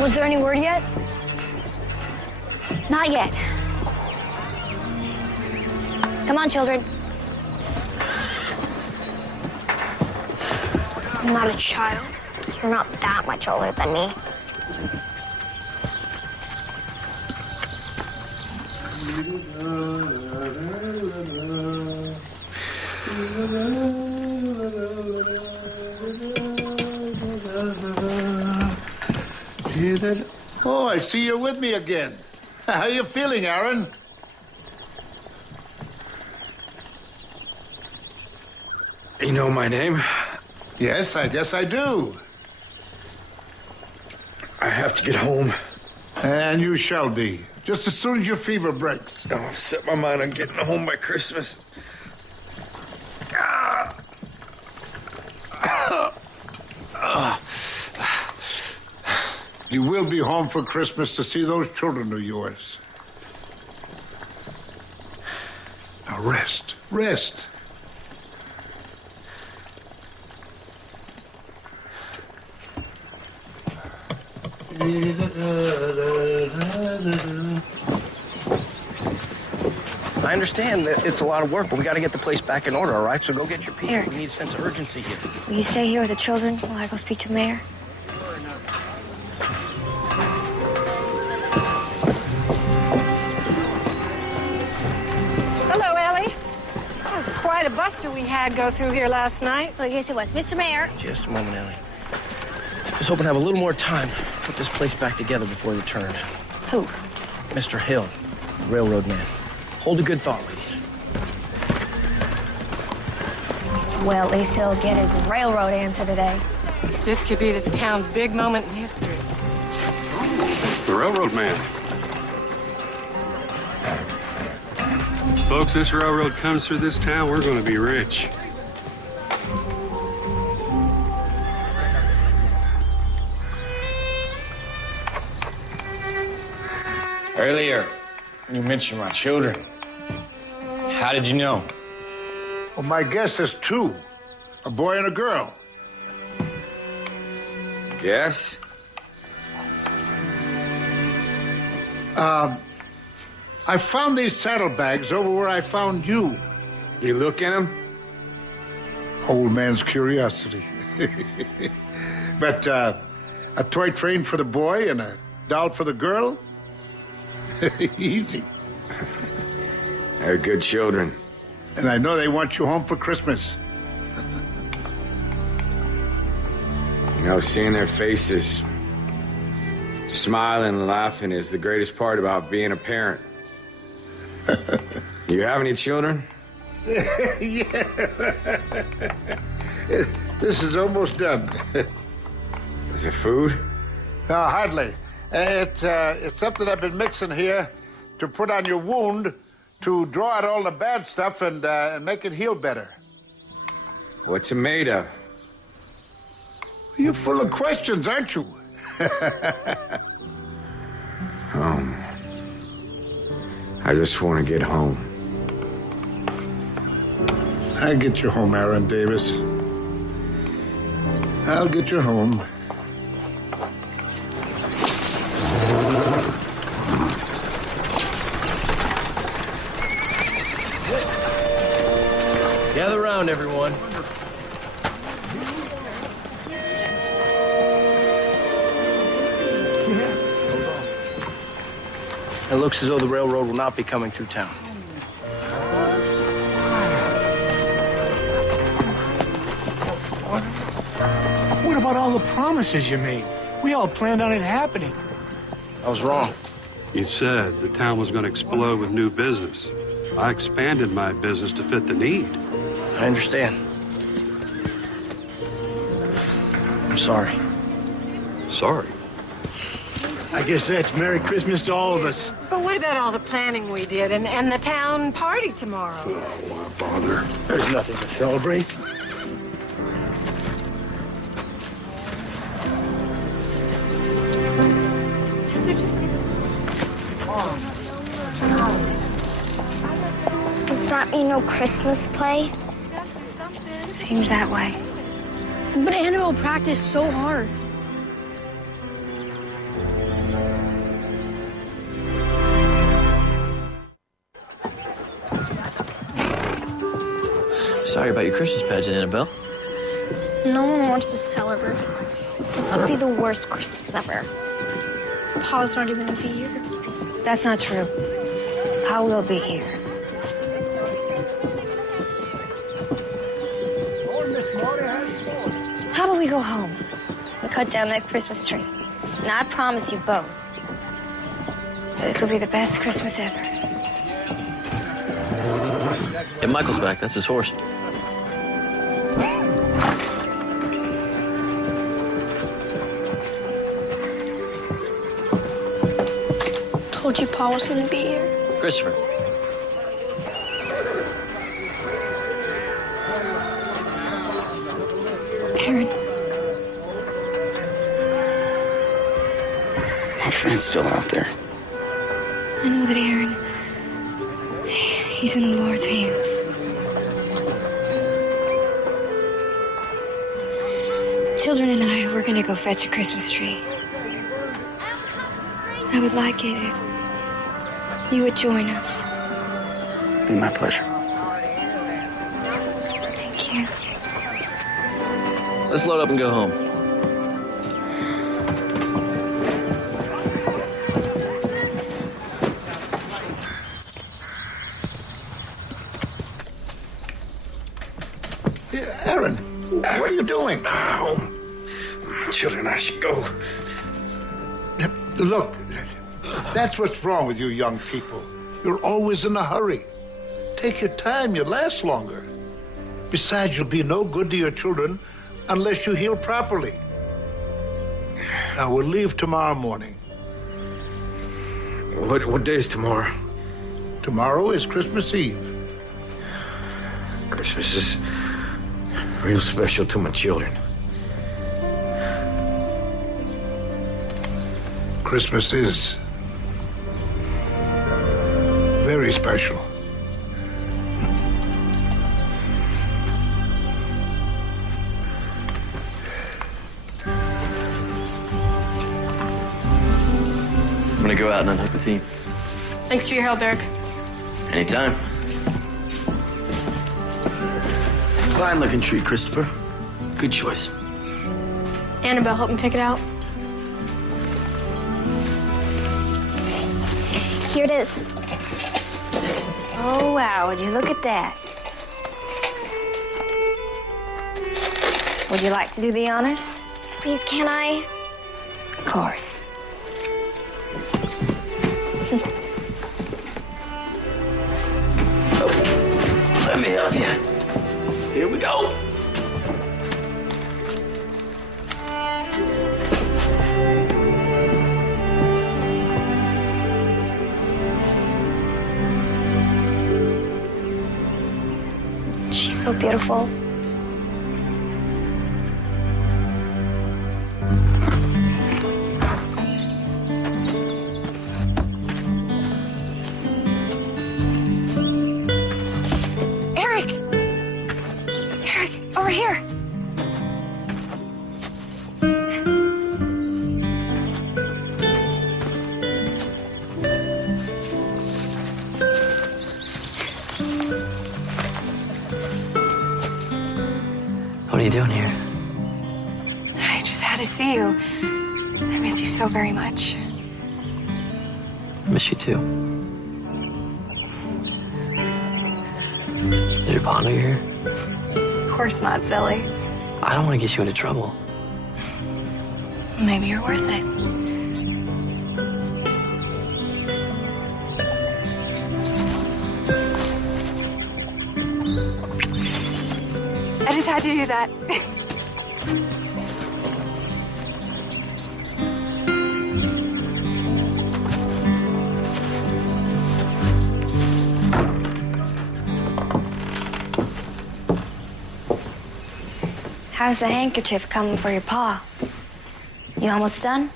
Was there any word yet? Not yet. Come on, children. I'm not a child. You're not that much older than me. Oh, I see you're with me again. How you feeling, Aaron? You know my name? Yes, I guess I do. I have to get home. And you shall be, just as soon as your fever breaks. Oh, I've set my mind on getting home by Christmas. You will be home for Christmas to see those children of yours. Now rest. Rest. I understand that it's a lot of work, but we got to get the place back in order, all right? So go get your people. Eric. We need a sense of urgency here. Will you stay here with the children while I go speak to the mayor? Hello, Ellie. That was quite a buster we had go through here last night. Well, yes, it was. Mr. Mayor. Just a moment, Ellie. Just hoping to have a little more time to put this place back together before we return. Who? Mr. Hill, railroad man. Hold a good thought, ladies. Well, at least he'll get his railroad answer today. This could be this town's big moment in history. The railroad man. Folks, this railroad comes through this town, we're going to be rich. Earlier, you mentioned my children. How did you know? Well, my guess is two. A boy and a girl. Guess? I found these saddlebags over where I found you. You look in them? Old man's curiosity. But a toy train for the boy and a doll for the girl? Easy. They're good children. And I know they want you home for Christmas. You know, seeing their faces, smiling and laughing is the greatest part about being a parent. You have any children? Yeah. This is almost done. Is it food? No, hardly. It's something I've been mixing here to put on your wound to draw out all the bad stuff and make it heal better. What's it made of? You're full of questions, aren't you? I just want to get home. I'll get you home, Aaron Davis. I'll get you home. Gather around, everyone. It looks as though the railroad will not be coming through town. What about all the promises you made? We all planned on it happening. I was wrong. You said the town was going to explode with new business. I expanded my business to fit the need. I understand. I'm sorry. Sorry. I guess that's Merry Christmas to all of us. But what about all the planning we did and the town party tomorrow? Oh, what a bother. There's nothing to celebrate. Does that mean no Christmas play? Seems that way. But Annabelle practiced so hard. Sorry about your Christmas pageant, Annabelle. No one wants to celebrate. This would be the worst Christmas ever. Pa's not even gonna be here. That's not true. Pa will be here. How about we go home? We cut down that Christmas tree. And I promise you both that this will be the best Christmas ever. Yeah, Michael's back. That's his horse. Told you Pa was gonna be here. Christopher. Aaron. My friend's still out there. I know that Aaron, He's in the Lord's hands. Children and I, we're gonna go fetch a Christmas tree. I would like it if you would join us. Be my pleasure. Thank you. Let's load up and go home. Aaron, what are you doing? Home. Children, I should go. Look, that's what's wrong with you young people. You're always in a hurry. Take your time, you'll last longer. Besides, you'll be no good to your children unless you heal properly. Now, we'll leave tomorrow morning. What day is tomorrow? Tomorrow is Christmas Eve. Christmas is real special to my children. Christmas is very special. I'm gonna go out and unhook the team. Thanks for your help, Eric. Anytime. Fine looking tree, Christopher. Good choice. Annabelle helped me pick it out. Here it is. Oh, wow, would you look at that? Would you like to do the honors? Please, can I? Of course. Let me help you. Here we go. She's so beautiful. Eric! Eric, over here. What are you doing here? I just had to see you. I miss you so very much. I miss you too. Did your pa know you're here? Of course not, silly. I don't want to get you into trouble. Maybe you're worth it. I just had to do that. How's the handkerchief coming for your paw? You almost done?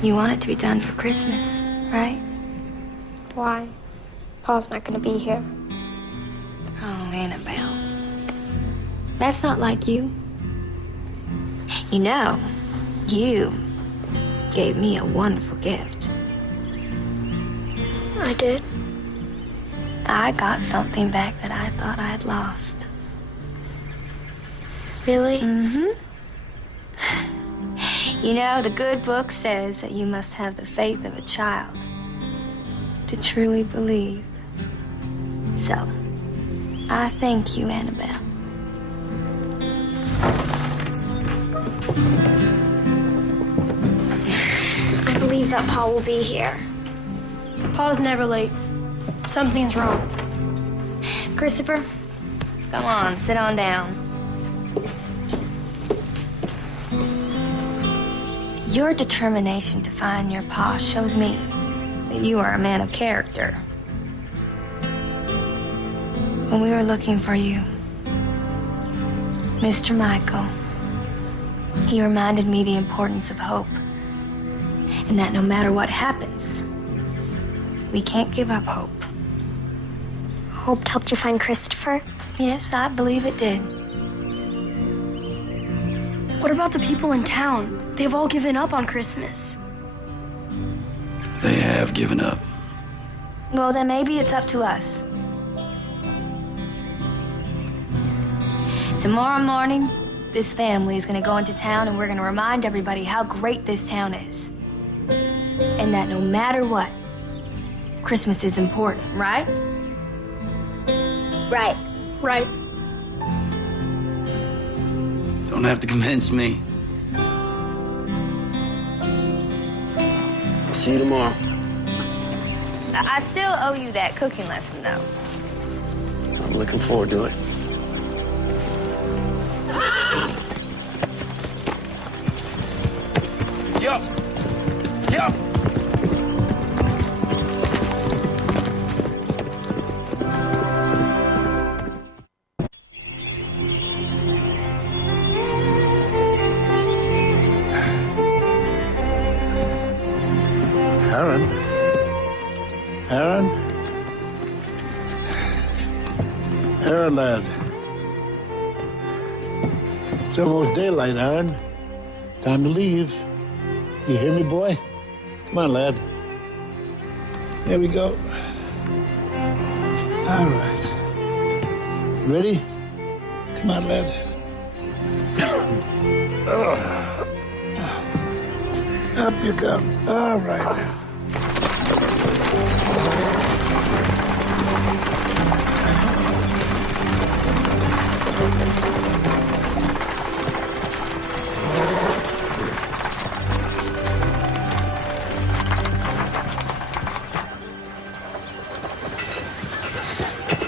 You want it to be done for Christmas, right? Why? Pa's not gonna be here. Oh, Annabelle. That's not like you. You know, you gave me a wonderful gift. I did. I got something back that I thought I'd lost. Really? Mm-hmm. You know, the good book says that you must have the faith of a child to truly believe. So, I thank you, Annabelle. I believe that Pa will be here. Pa's never late. Something's wrong. Christopher, come on, sit on down. Your determination to find your Pa shows me that you are a man of character. When we were looking for you, Mr. Michael, he reminded me the importance of hope. And that no matter what happens, we can't give up hope. Hope helped you find Christopher? Yes, I believe it did. What about the people in town? They've all given up on Christmas. They have given up. Well, then maybe it's up to us. Tomorrow morning, this family is going to go into town and we're going to remind everybody how great this town is. And that no matter what, Christmas is important, right? Right. Right. Don't have to convince me. See you tomorrow. I still owe you that cooking lesson, though. I'm looking forward to it. Yup. Yup. Aaron? Aaron? Aaron, lad. It's almost daylight, Aaron. Time to leave. You hear me, boy? Come on, lad. There we go. All right. Ready? Come on, lad. Up you come. All right.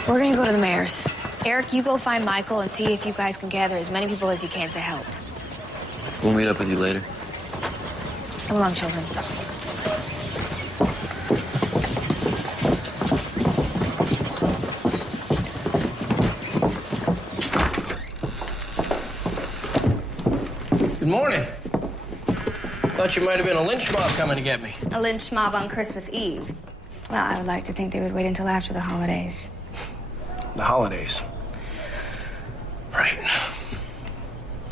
We're gonna go to the mayor's. Eric, you go find Michael and see if you guys can gather as many people as you can to help. We'll meet up with you later. Come along, children. Good morning. Thought you might have been a lynch mob coming to get me. A lynch mob on Christmas Eve. Well, I would like to think they would wait until after the holidays. The holidays. Right.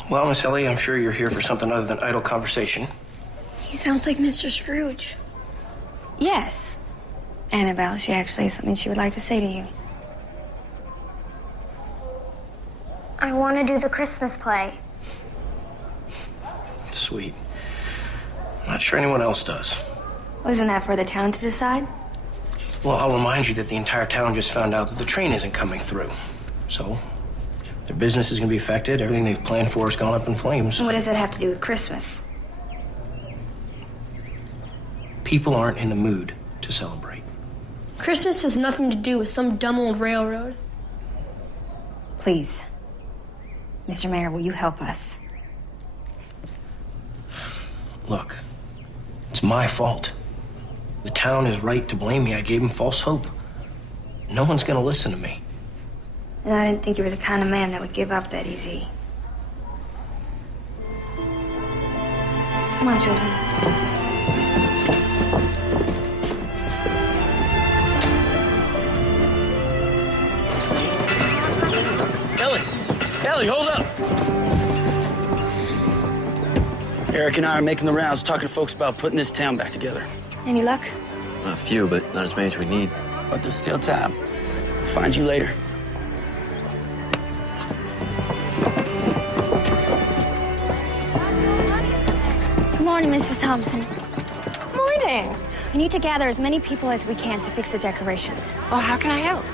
Well, Miss Ellie, I'm sure you're here for something other than idle conversation. He sounds like Mr. Scrooge. Yes. Annabelle, she actually has something she would like to say to you. I want to do the Christmas play. Sweet. I'm not sure anyone else does. Wasn't that for the town to decide? Well, I'll remind you that the entire town just found out that the train isn't coming through. So, their business is going to be affected. Everything they've planned for has gone up in flames. What does that have to do with Christmas? People aren't in the mood to celebrate. Christmas has nothing to do with some dumb old railroad. Please. Mr. Mayor, will you help us? Look, it's my fault. The town is right to blame me. I gave them false hope. No one's going to listen to me. And I didn't think you were the kind of man that would give up that easy. Come on, children. Ellie, hold up! Eric and I are making the rounds, talking to folks about putting this town back together. Any luck? A few, but not as many as we need. But there's still time. Find you later. Good morning, Mrs. Thompson. Morning. We need to gather as many people as we can to fix the decorations. Well, how can I help?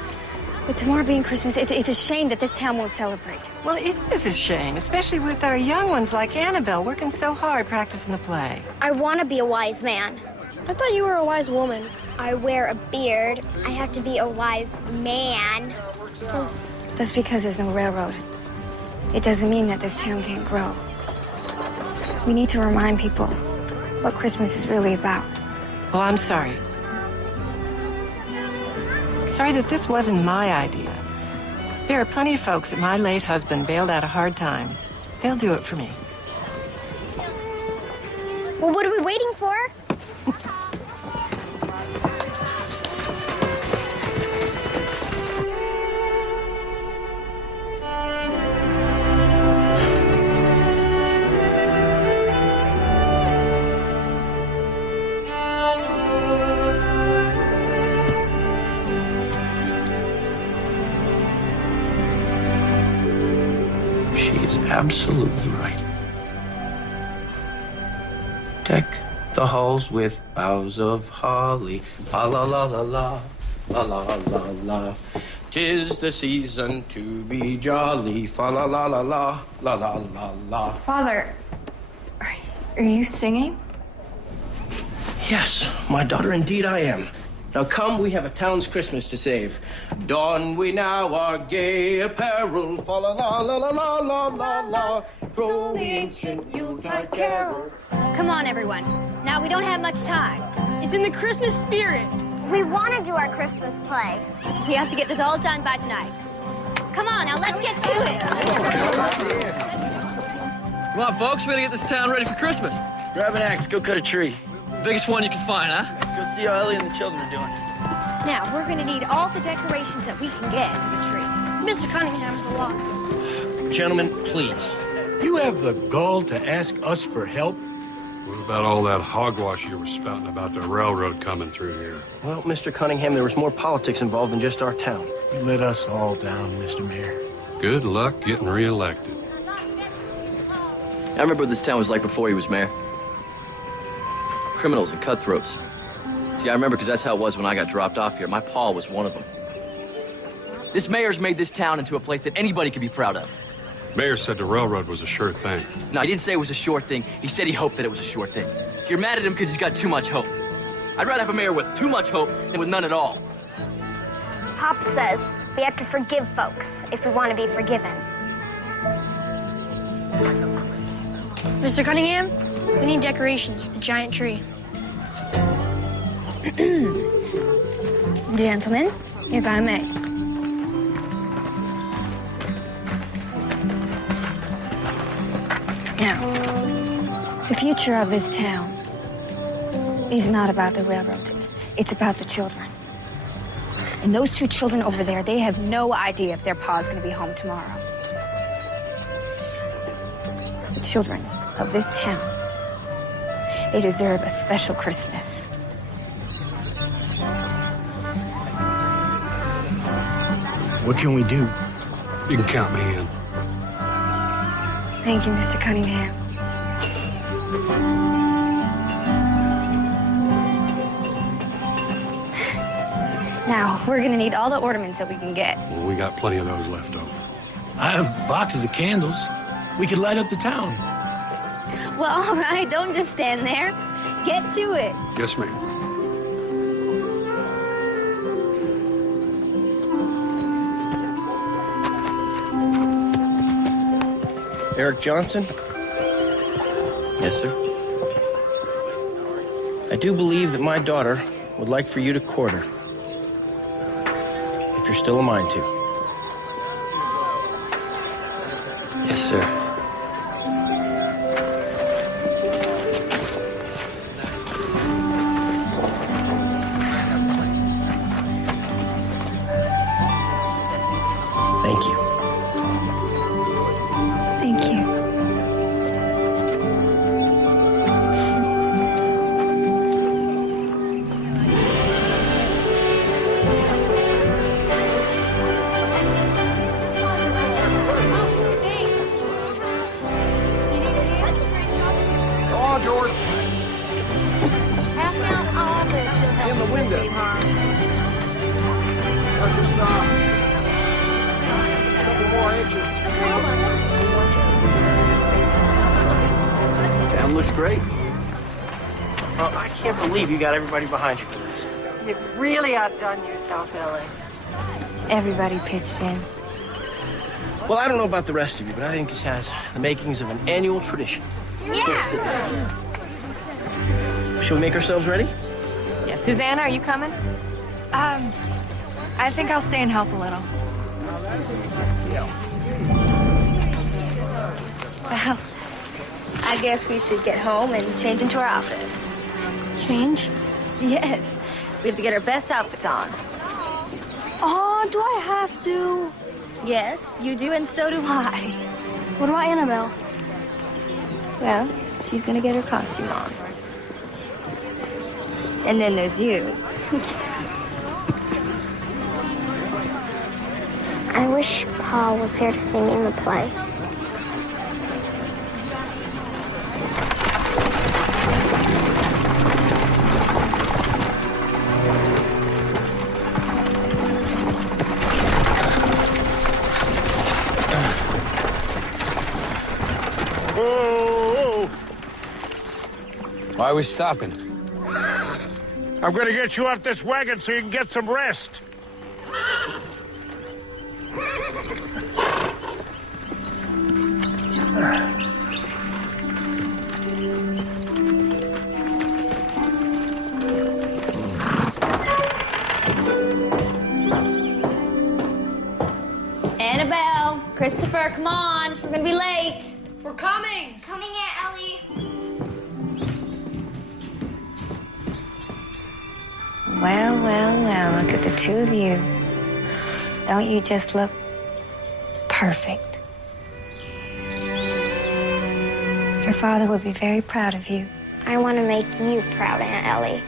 With tomorrow being Christmas, it's a shame that this town won't celebrate. Well, it is a shame, especially with our young ones like Annabelle working so hard practicing the play. I want to be a wise man. I thought you were a wise woman. I wear a beard. I have to be a wise man. Just because there's no railroad, it doesn't mean that this town can't grow. We need to remind people what Christmas is really about. Well, I'm sorry. Sorry that this wasn't my idea. There are plenty of folks that my late husband bailed out of hard times. They'll do it for me. Well, what are we waiting for? She is absolutely right. Deck the halls with boughs of holly. La la la la la, la la la la. 'Tis the season to be jolly. Fa la la la la, la la la la. Father, are you singing? Yes, my daughter, indeed I am. Now come, we have a town's Christmas to save. Don we now our gay apparel. Fa la la la la la la la la. Throw the ancient Yuletide carol. Come on, everyone. Now we don't have much time. It's in the Christmas spirit. We want to do our Christmas play. We have to get this all done by tonight. Come on, now let's get to it. Come on, folks, we gotta get this town ready for Christmas. Grab an axe, go cut a tree. Biggest one you can find, huh? Let's go see how Ellie and the children are doing. Now, we're gonna need all the decorations that we can get for the tree. Mr. Cunningham's a lot. Gentlemen, please. You have the gall to ask us for help? What about all that hogwash you were spouting about the railroad coming through here? Well, Mr. Cunningham, there was more politics involved than just our town. You let us all down, Mr. Mayor. Good luck getting reelected. I remember what this town was like before he was mayor. Criminals and cutthroats. See, I remember because that's how it was when I got dropped off here. My pa was one of them. This mayor's made this town into a place that anybody could be proud of. Mayor said the railroad was a sure thing. No, he didn't say it was a sure thing. He said he hoped that it was a sure thing. You're mad at him because he's got too much hope. I'd rather have a mayor with too much hope than with none at all. Pop says we have to forgive folks if we want to be forgiven. Mr. Cunningham, we need decorations for the giant tree. Gentlemen, if I may. Now, the future of this town is not about the railroad. It's about the children. And those two children over there, they have no idea if their pa's gonna be home tomorrow. The children of this town, they deserve a special Christmas. What can we do? You can count me in. Thank you, Mr. Cunningham. Now, we're gonna need all the ornaments that we can get. Well, we got plenty of those left over. I have boxes of candles. We could light up the town. Well, all right, don't just stand there. Get to it. Yes, ma'am. Eric Johnson? Yes, sir. I do believe that my daughter would like for you to court her. If you're still a mind to. Yes, sir. Thank you. Thank you. Go on, George. Pass down all this. In the window. Watch your stop. A couple more inches. Town looks great. Well, I can't believe you got everybody behind you for this. You've really outdone yourself, Ellie. Everybody pitched in. Well, I don't know about the rest of you, but I think this has the makings of an annual tradition. Yeah. Shall we make ourselves ready? Yeah, Susanna, are you coming? I think I'll stay and help a little. Well, I guess we should get home and change into our outfits. Change? Yes. We have to get our best outfits on. Oh, do I have to? Yes, you do, and so do I. What about Annabelle? Well, she's gonna get her costume on. And then there's you. I wish Paul was here to see me in the play. Oh! Why are we stopping? I'm gonna get you off this wagon so you can get some rest. Annabelle, Christopher, come on. We're gonna be late. We're coming. Coming, Aunt Ellie. Well, well, well, look at the two of you. Don't you just look perfect? Your father would be very proud of you. I want to make you proud, Aunt Ellie.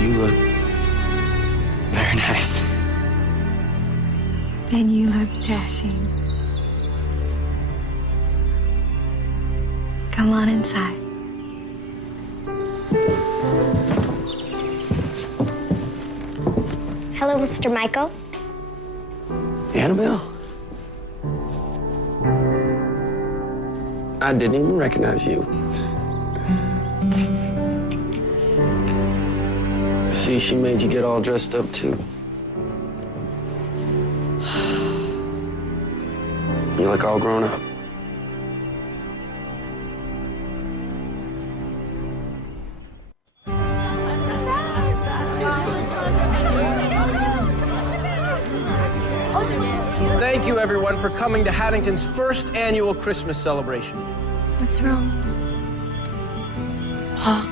You look very nice. And you look dashing. Come on inside. Hello, Mr. Michael. Annabelle? I didn't even recognize you. See, she made you get all dressed up, too. You look all grown up. Thank you, everyone, for coming to Haddington's first annual Christmas celebration. What's wrong? Pa.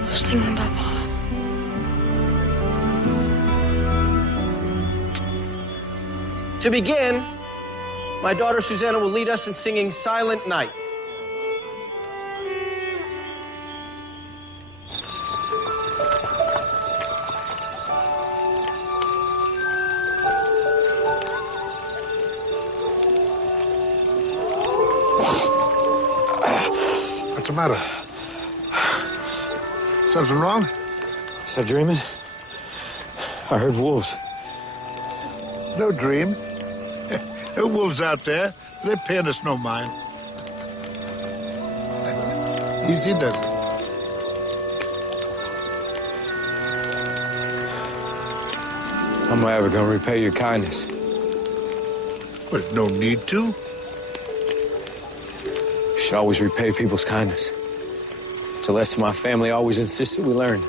I was thinking about Pa. To begin, my daughter Susanna will lead us in singing Silent Night. What's the matter? Something wrong? Was I dreaming? I heard wolves. No dream. There are wolves out there. They're paying us no mind. Easy does it. How am I ever gonna repay your kindness? Well, there's no need to. You should always repay people's kindness. It's a lesson my family always insisted we learn.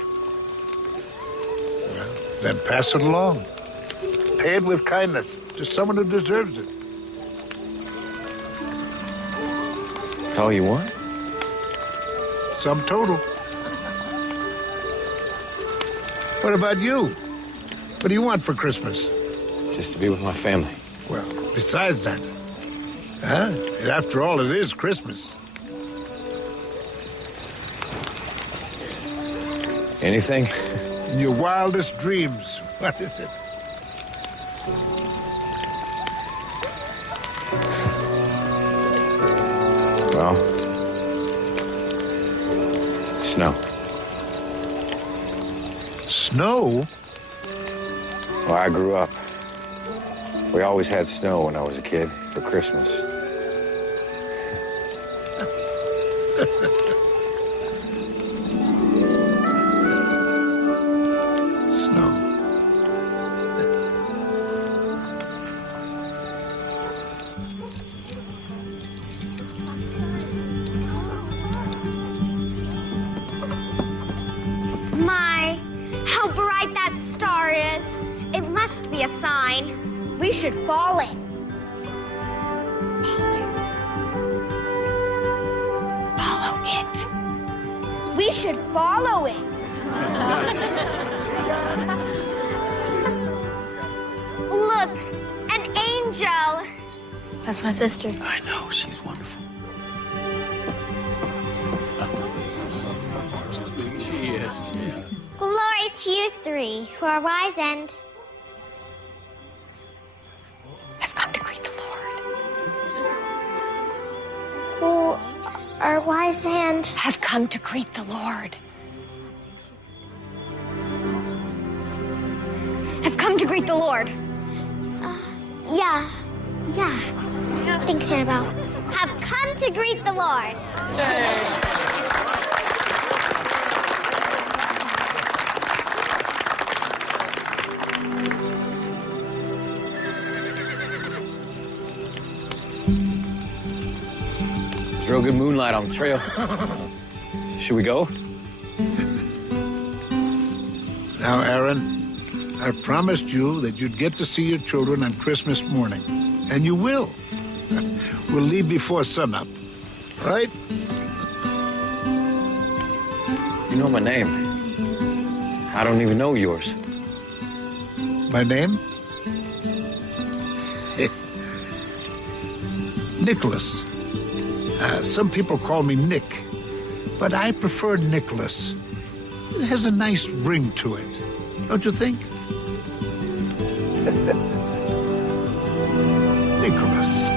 Well, then pass it along. Pay it with kindness to someone who deserves it. That's all you want? Sum total. What about you? What do you want for Christmas? Just to be with my family. Well, besides that, huh? After all, it is Christmas. Anything? In your wildest dreams, what is it? Well, snow. Snow? Well, I grew up. We always had snow when I was a kid for Christmas. Snow. that star is. It must be a sign. We should follow it. Follow it. We should follow it. Look, an angel. That's my sister. I know, she's wonderful. She is. Glory to you three, who are wise and... I've come to greet the Lord. Who are wise and... Have come to greet the Lord. Have come to greet the Lord. Yeah. Thanks, Annabelle. Have come to greet the Lord. There's real good moonlight on the trail. Should we go? Now, Aaron, I promised you that you'd get to see your children on Christmas morning. And you will. We'll leave before sunup, right? You know my name. I don't even know yours. My name? Nicholas. Some people call me Nick, but I prefer Nicholas. It has a nice ring to it, don't you think? Nicholas.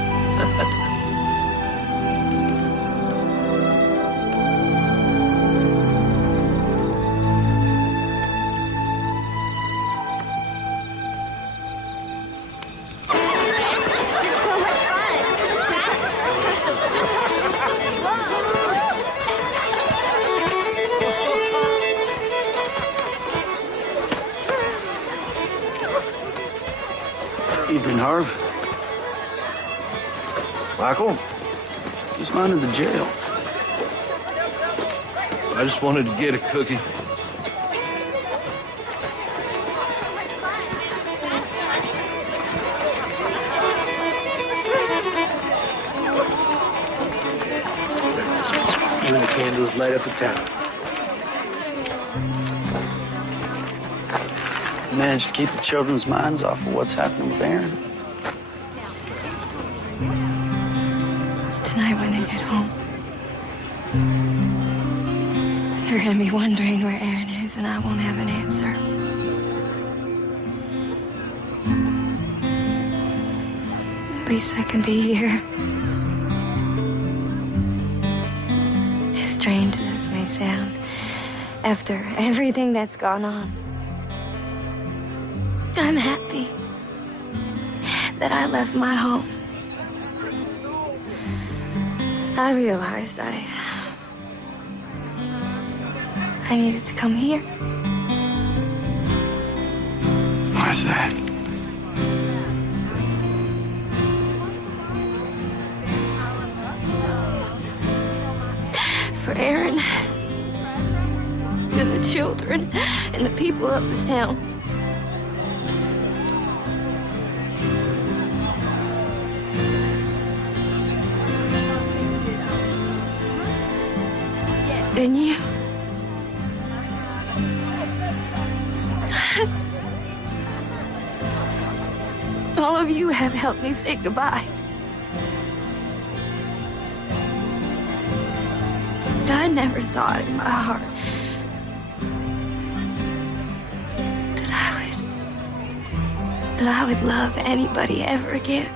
So much fun. Evening, Harv. Michael, Who's minding the jail? I just wanted to get a cookie. You and the candles light up the town. You managed to keep the children's minds off of what's happening with Aaron. Tonight when they get home, they're gonna be wondering where Aaron is, and I won't have an answer. At least I can be here. As strange as this may sound, after everything that's gone on, I'm happy that I left my home. I realized I needed to come here. Why's that? For Aaron and the children and the people of this town. And you. All of you have helped me say goodbye. I never thought in my heart that I would love anybody ever again.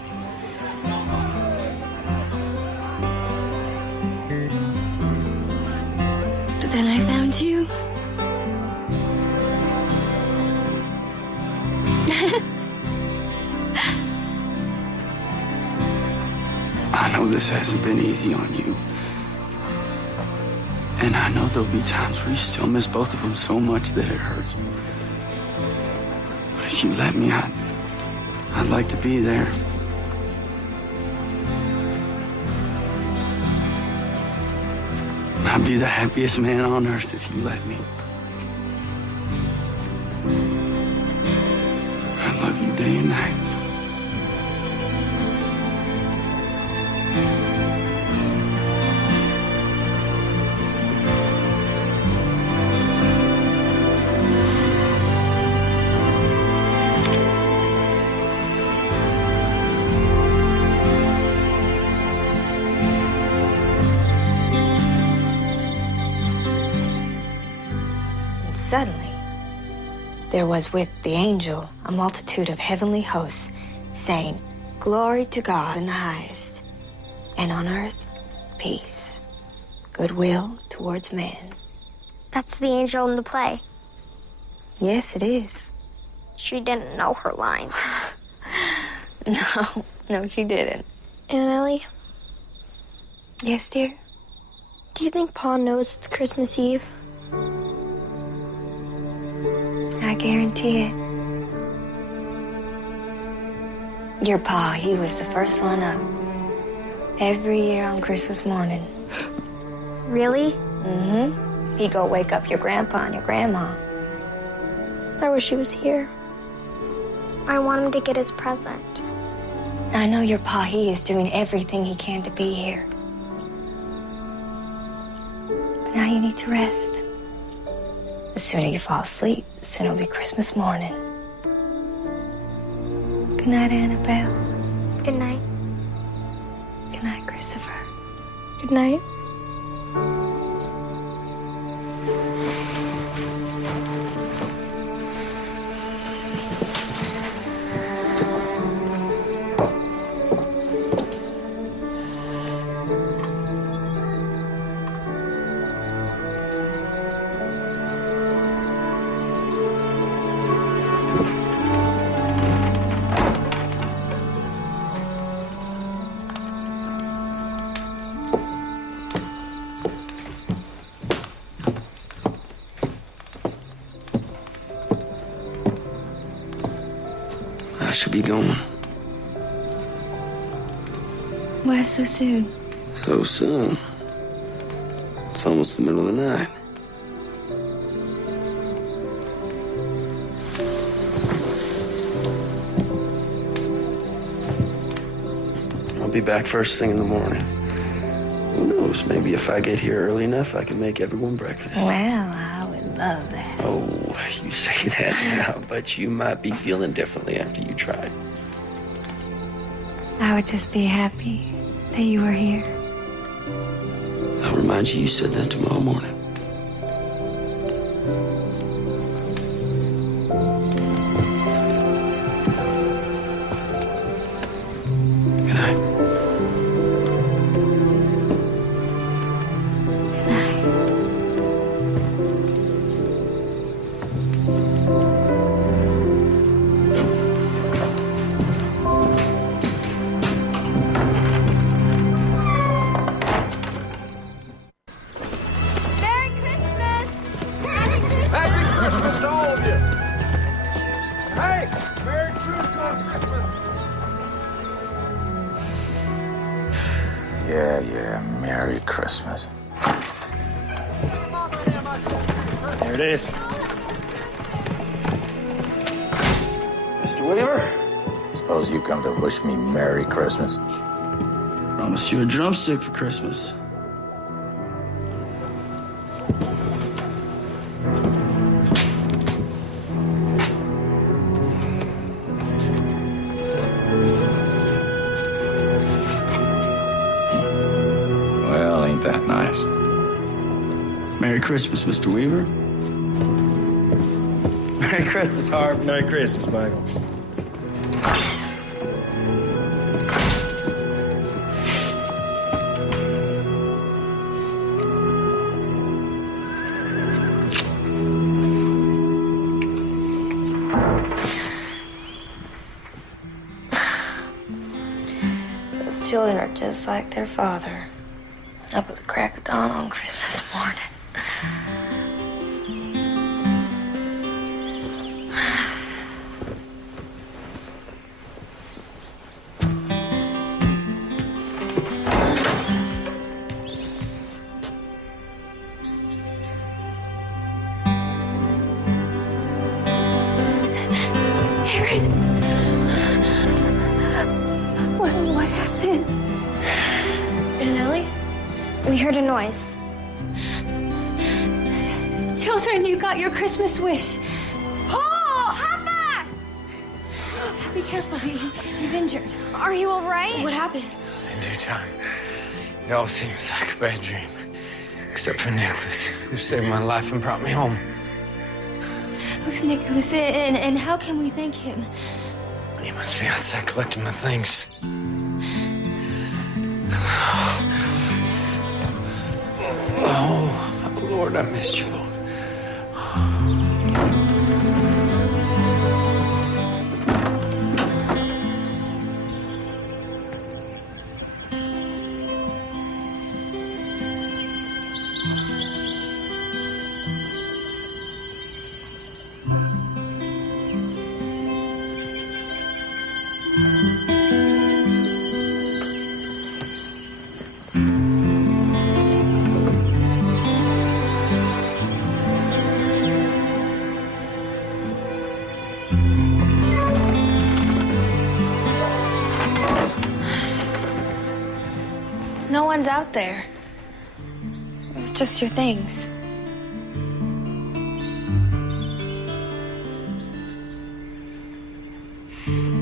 But then I found you. I know this hasn't been easy on you. And I know there'll be times where you still miss both of them so much that it hurts. But if you let me, I'd like to be there. I'd be the happiest man on earth if you let me. and night. And suddenly, there was with the angel a multitude of heavenly hosts, saying, Glory to God in the highest, and on earth, peace, goodwill towards men. That's the angel in the play. Yes, it is. She didn't know her lines. No, she didn't. Aunt Ellie, Yes, dear? do you think Pa knows it's Christmas Eve? I guarantee it. Your pa, he was the first one up. Every year on Christmas morning. Really? Mm-hmm. He'd go wake up your grandpa and your grandma. I wish he was here. I want him to get his present. I know your pa, he is doing everything he can to be here. But now you need to rest. The sooner you fall asleep, the sooner it'll be Christmas morning. Good night, Annabelle. Good night. Good night, Christopher. Good night. I should be going. Why so soon? So soon. It's almost the middle of the night. I'll be back first thing in the morning. Who knows? Maybe if I get here early enough, I can make everyone breakfast. Well, I would love that. Oh, you say that now, but you might be feeling differently after you try. I would just be happy that you were here. I'll remind you said that tomorrow morning. Good night. Good night. Merry Christmas! Happy Christmas to all of you. Hey, Merry Christmas! Yeah, Merry Christmas. There it is. Mr. Weaver? Suppose you come to wish me Merry Christmas. Promised you a drumstick for Christmas. Well, ain't that nice? Merry Christmas, Mr. Weaver. Merry Christmas, Harv. Merry Christmas, Michael. Those children are just like their father. Up at the crack of dawn on Christmas morning. Aaron! We heard a noise. Children, you got your Christmas wish. Oh! Papa! Be careful, he's injured. Are you all right? What happened? In due time. It all seems like a bad dream. Except for Nicholas, who saved my life and brought me home. Who's Nicholas, and how can we thank him? He must be outside collecting my things. Oh, Lord, I missed you both. No one's out there. It's just your things.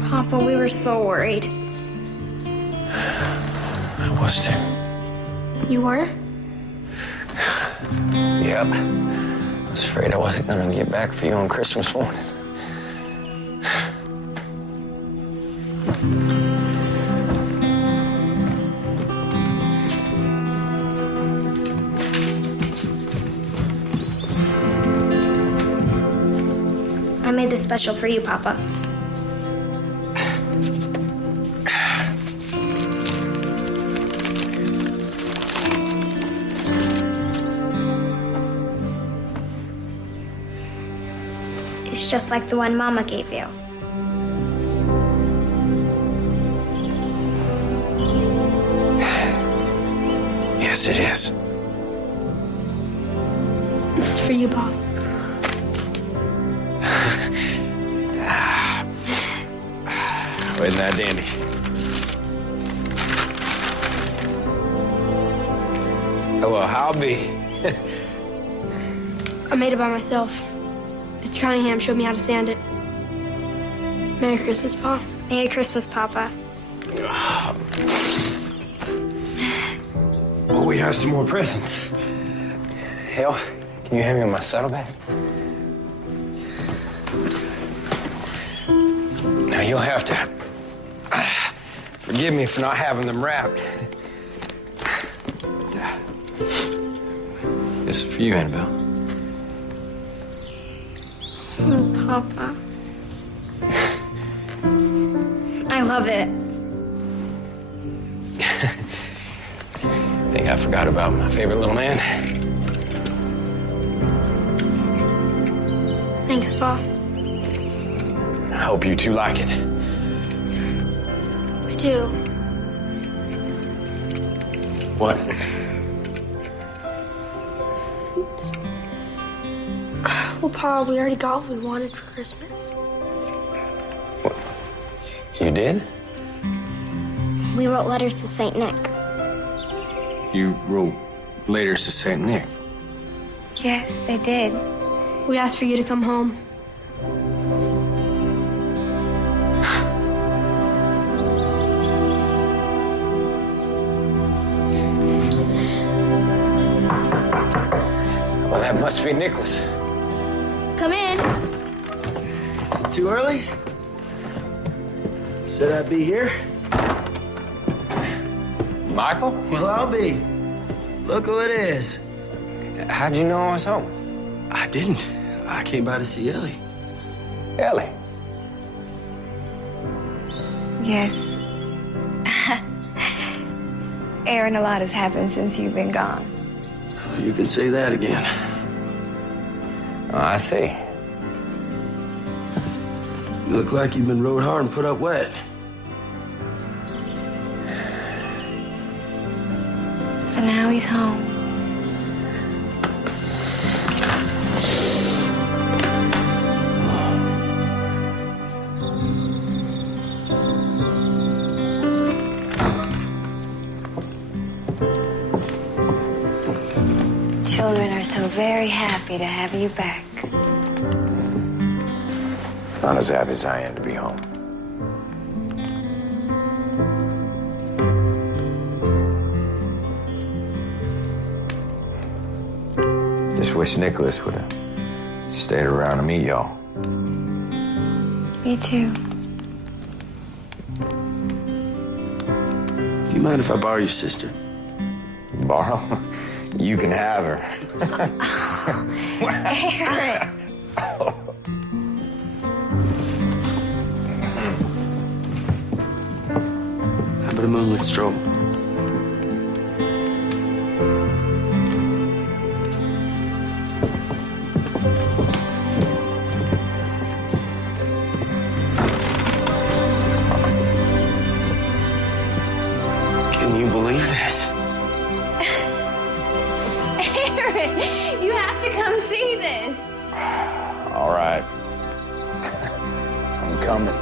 Papa, we were so worried. I was too. You were? Yep. I was afraid I wasn't gonna get back for you on Christmas morning. I made this special for you, Papa. It's just like the one Mama gave you. Yes, it is. This is for you, Bob. Isn't that dandy? Oh, well, how be? I made it by myself. Mr. Cunningham showed me how to sand it. Merry Christmas, Pa. Merry Christmas, Papa. Oh, we have some more presents. Hale, can you hand me my saddlebag? Now, you'll have to forgive me for not having them wrapped. This is for you, Annabelle. Oh, Papa. I love it. Think I forgot about my favorite little man? Thanks, Pa. I hope you two like it. I do. What? Well, Pa, we already got what we wanted for Christmas. You did? We wrote letters to St. Nick. You wrote letters to St. Nick. Yes, they did. We asked for you to come home. Well, that must be Nicholas. Come in. Is it too early? Said I'd be here. Michael? Well, I'll be. Look who it is. How'd you know I was home? I didn't. I came by to see Ellie. Ellie? Yes. Aaron, a lot has happened since you've been gone. You can say that again. Oh, I see. You look like you've been rode hard and put up wet. But now he's home. children are so very happy to have you back. Not as happy as I am to be home. Just wish Nicholas would have stayed around to meet y'all. Me too. Do you mind if I borrow your sister? Borrow? You can have her. Aaron. How about a moonlit stroll? Can you believe this? Aaron, you have to come see this. All right. I'm coming.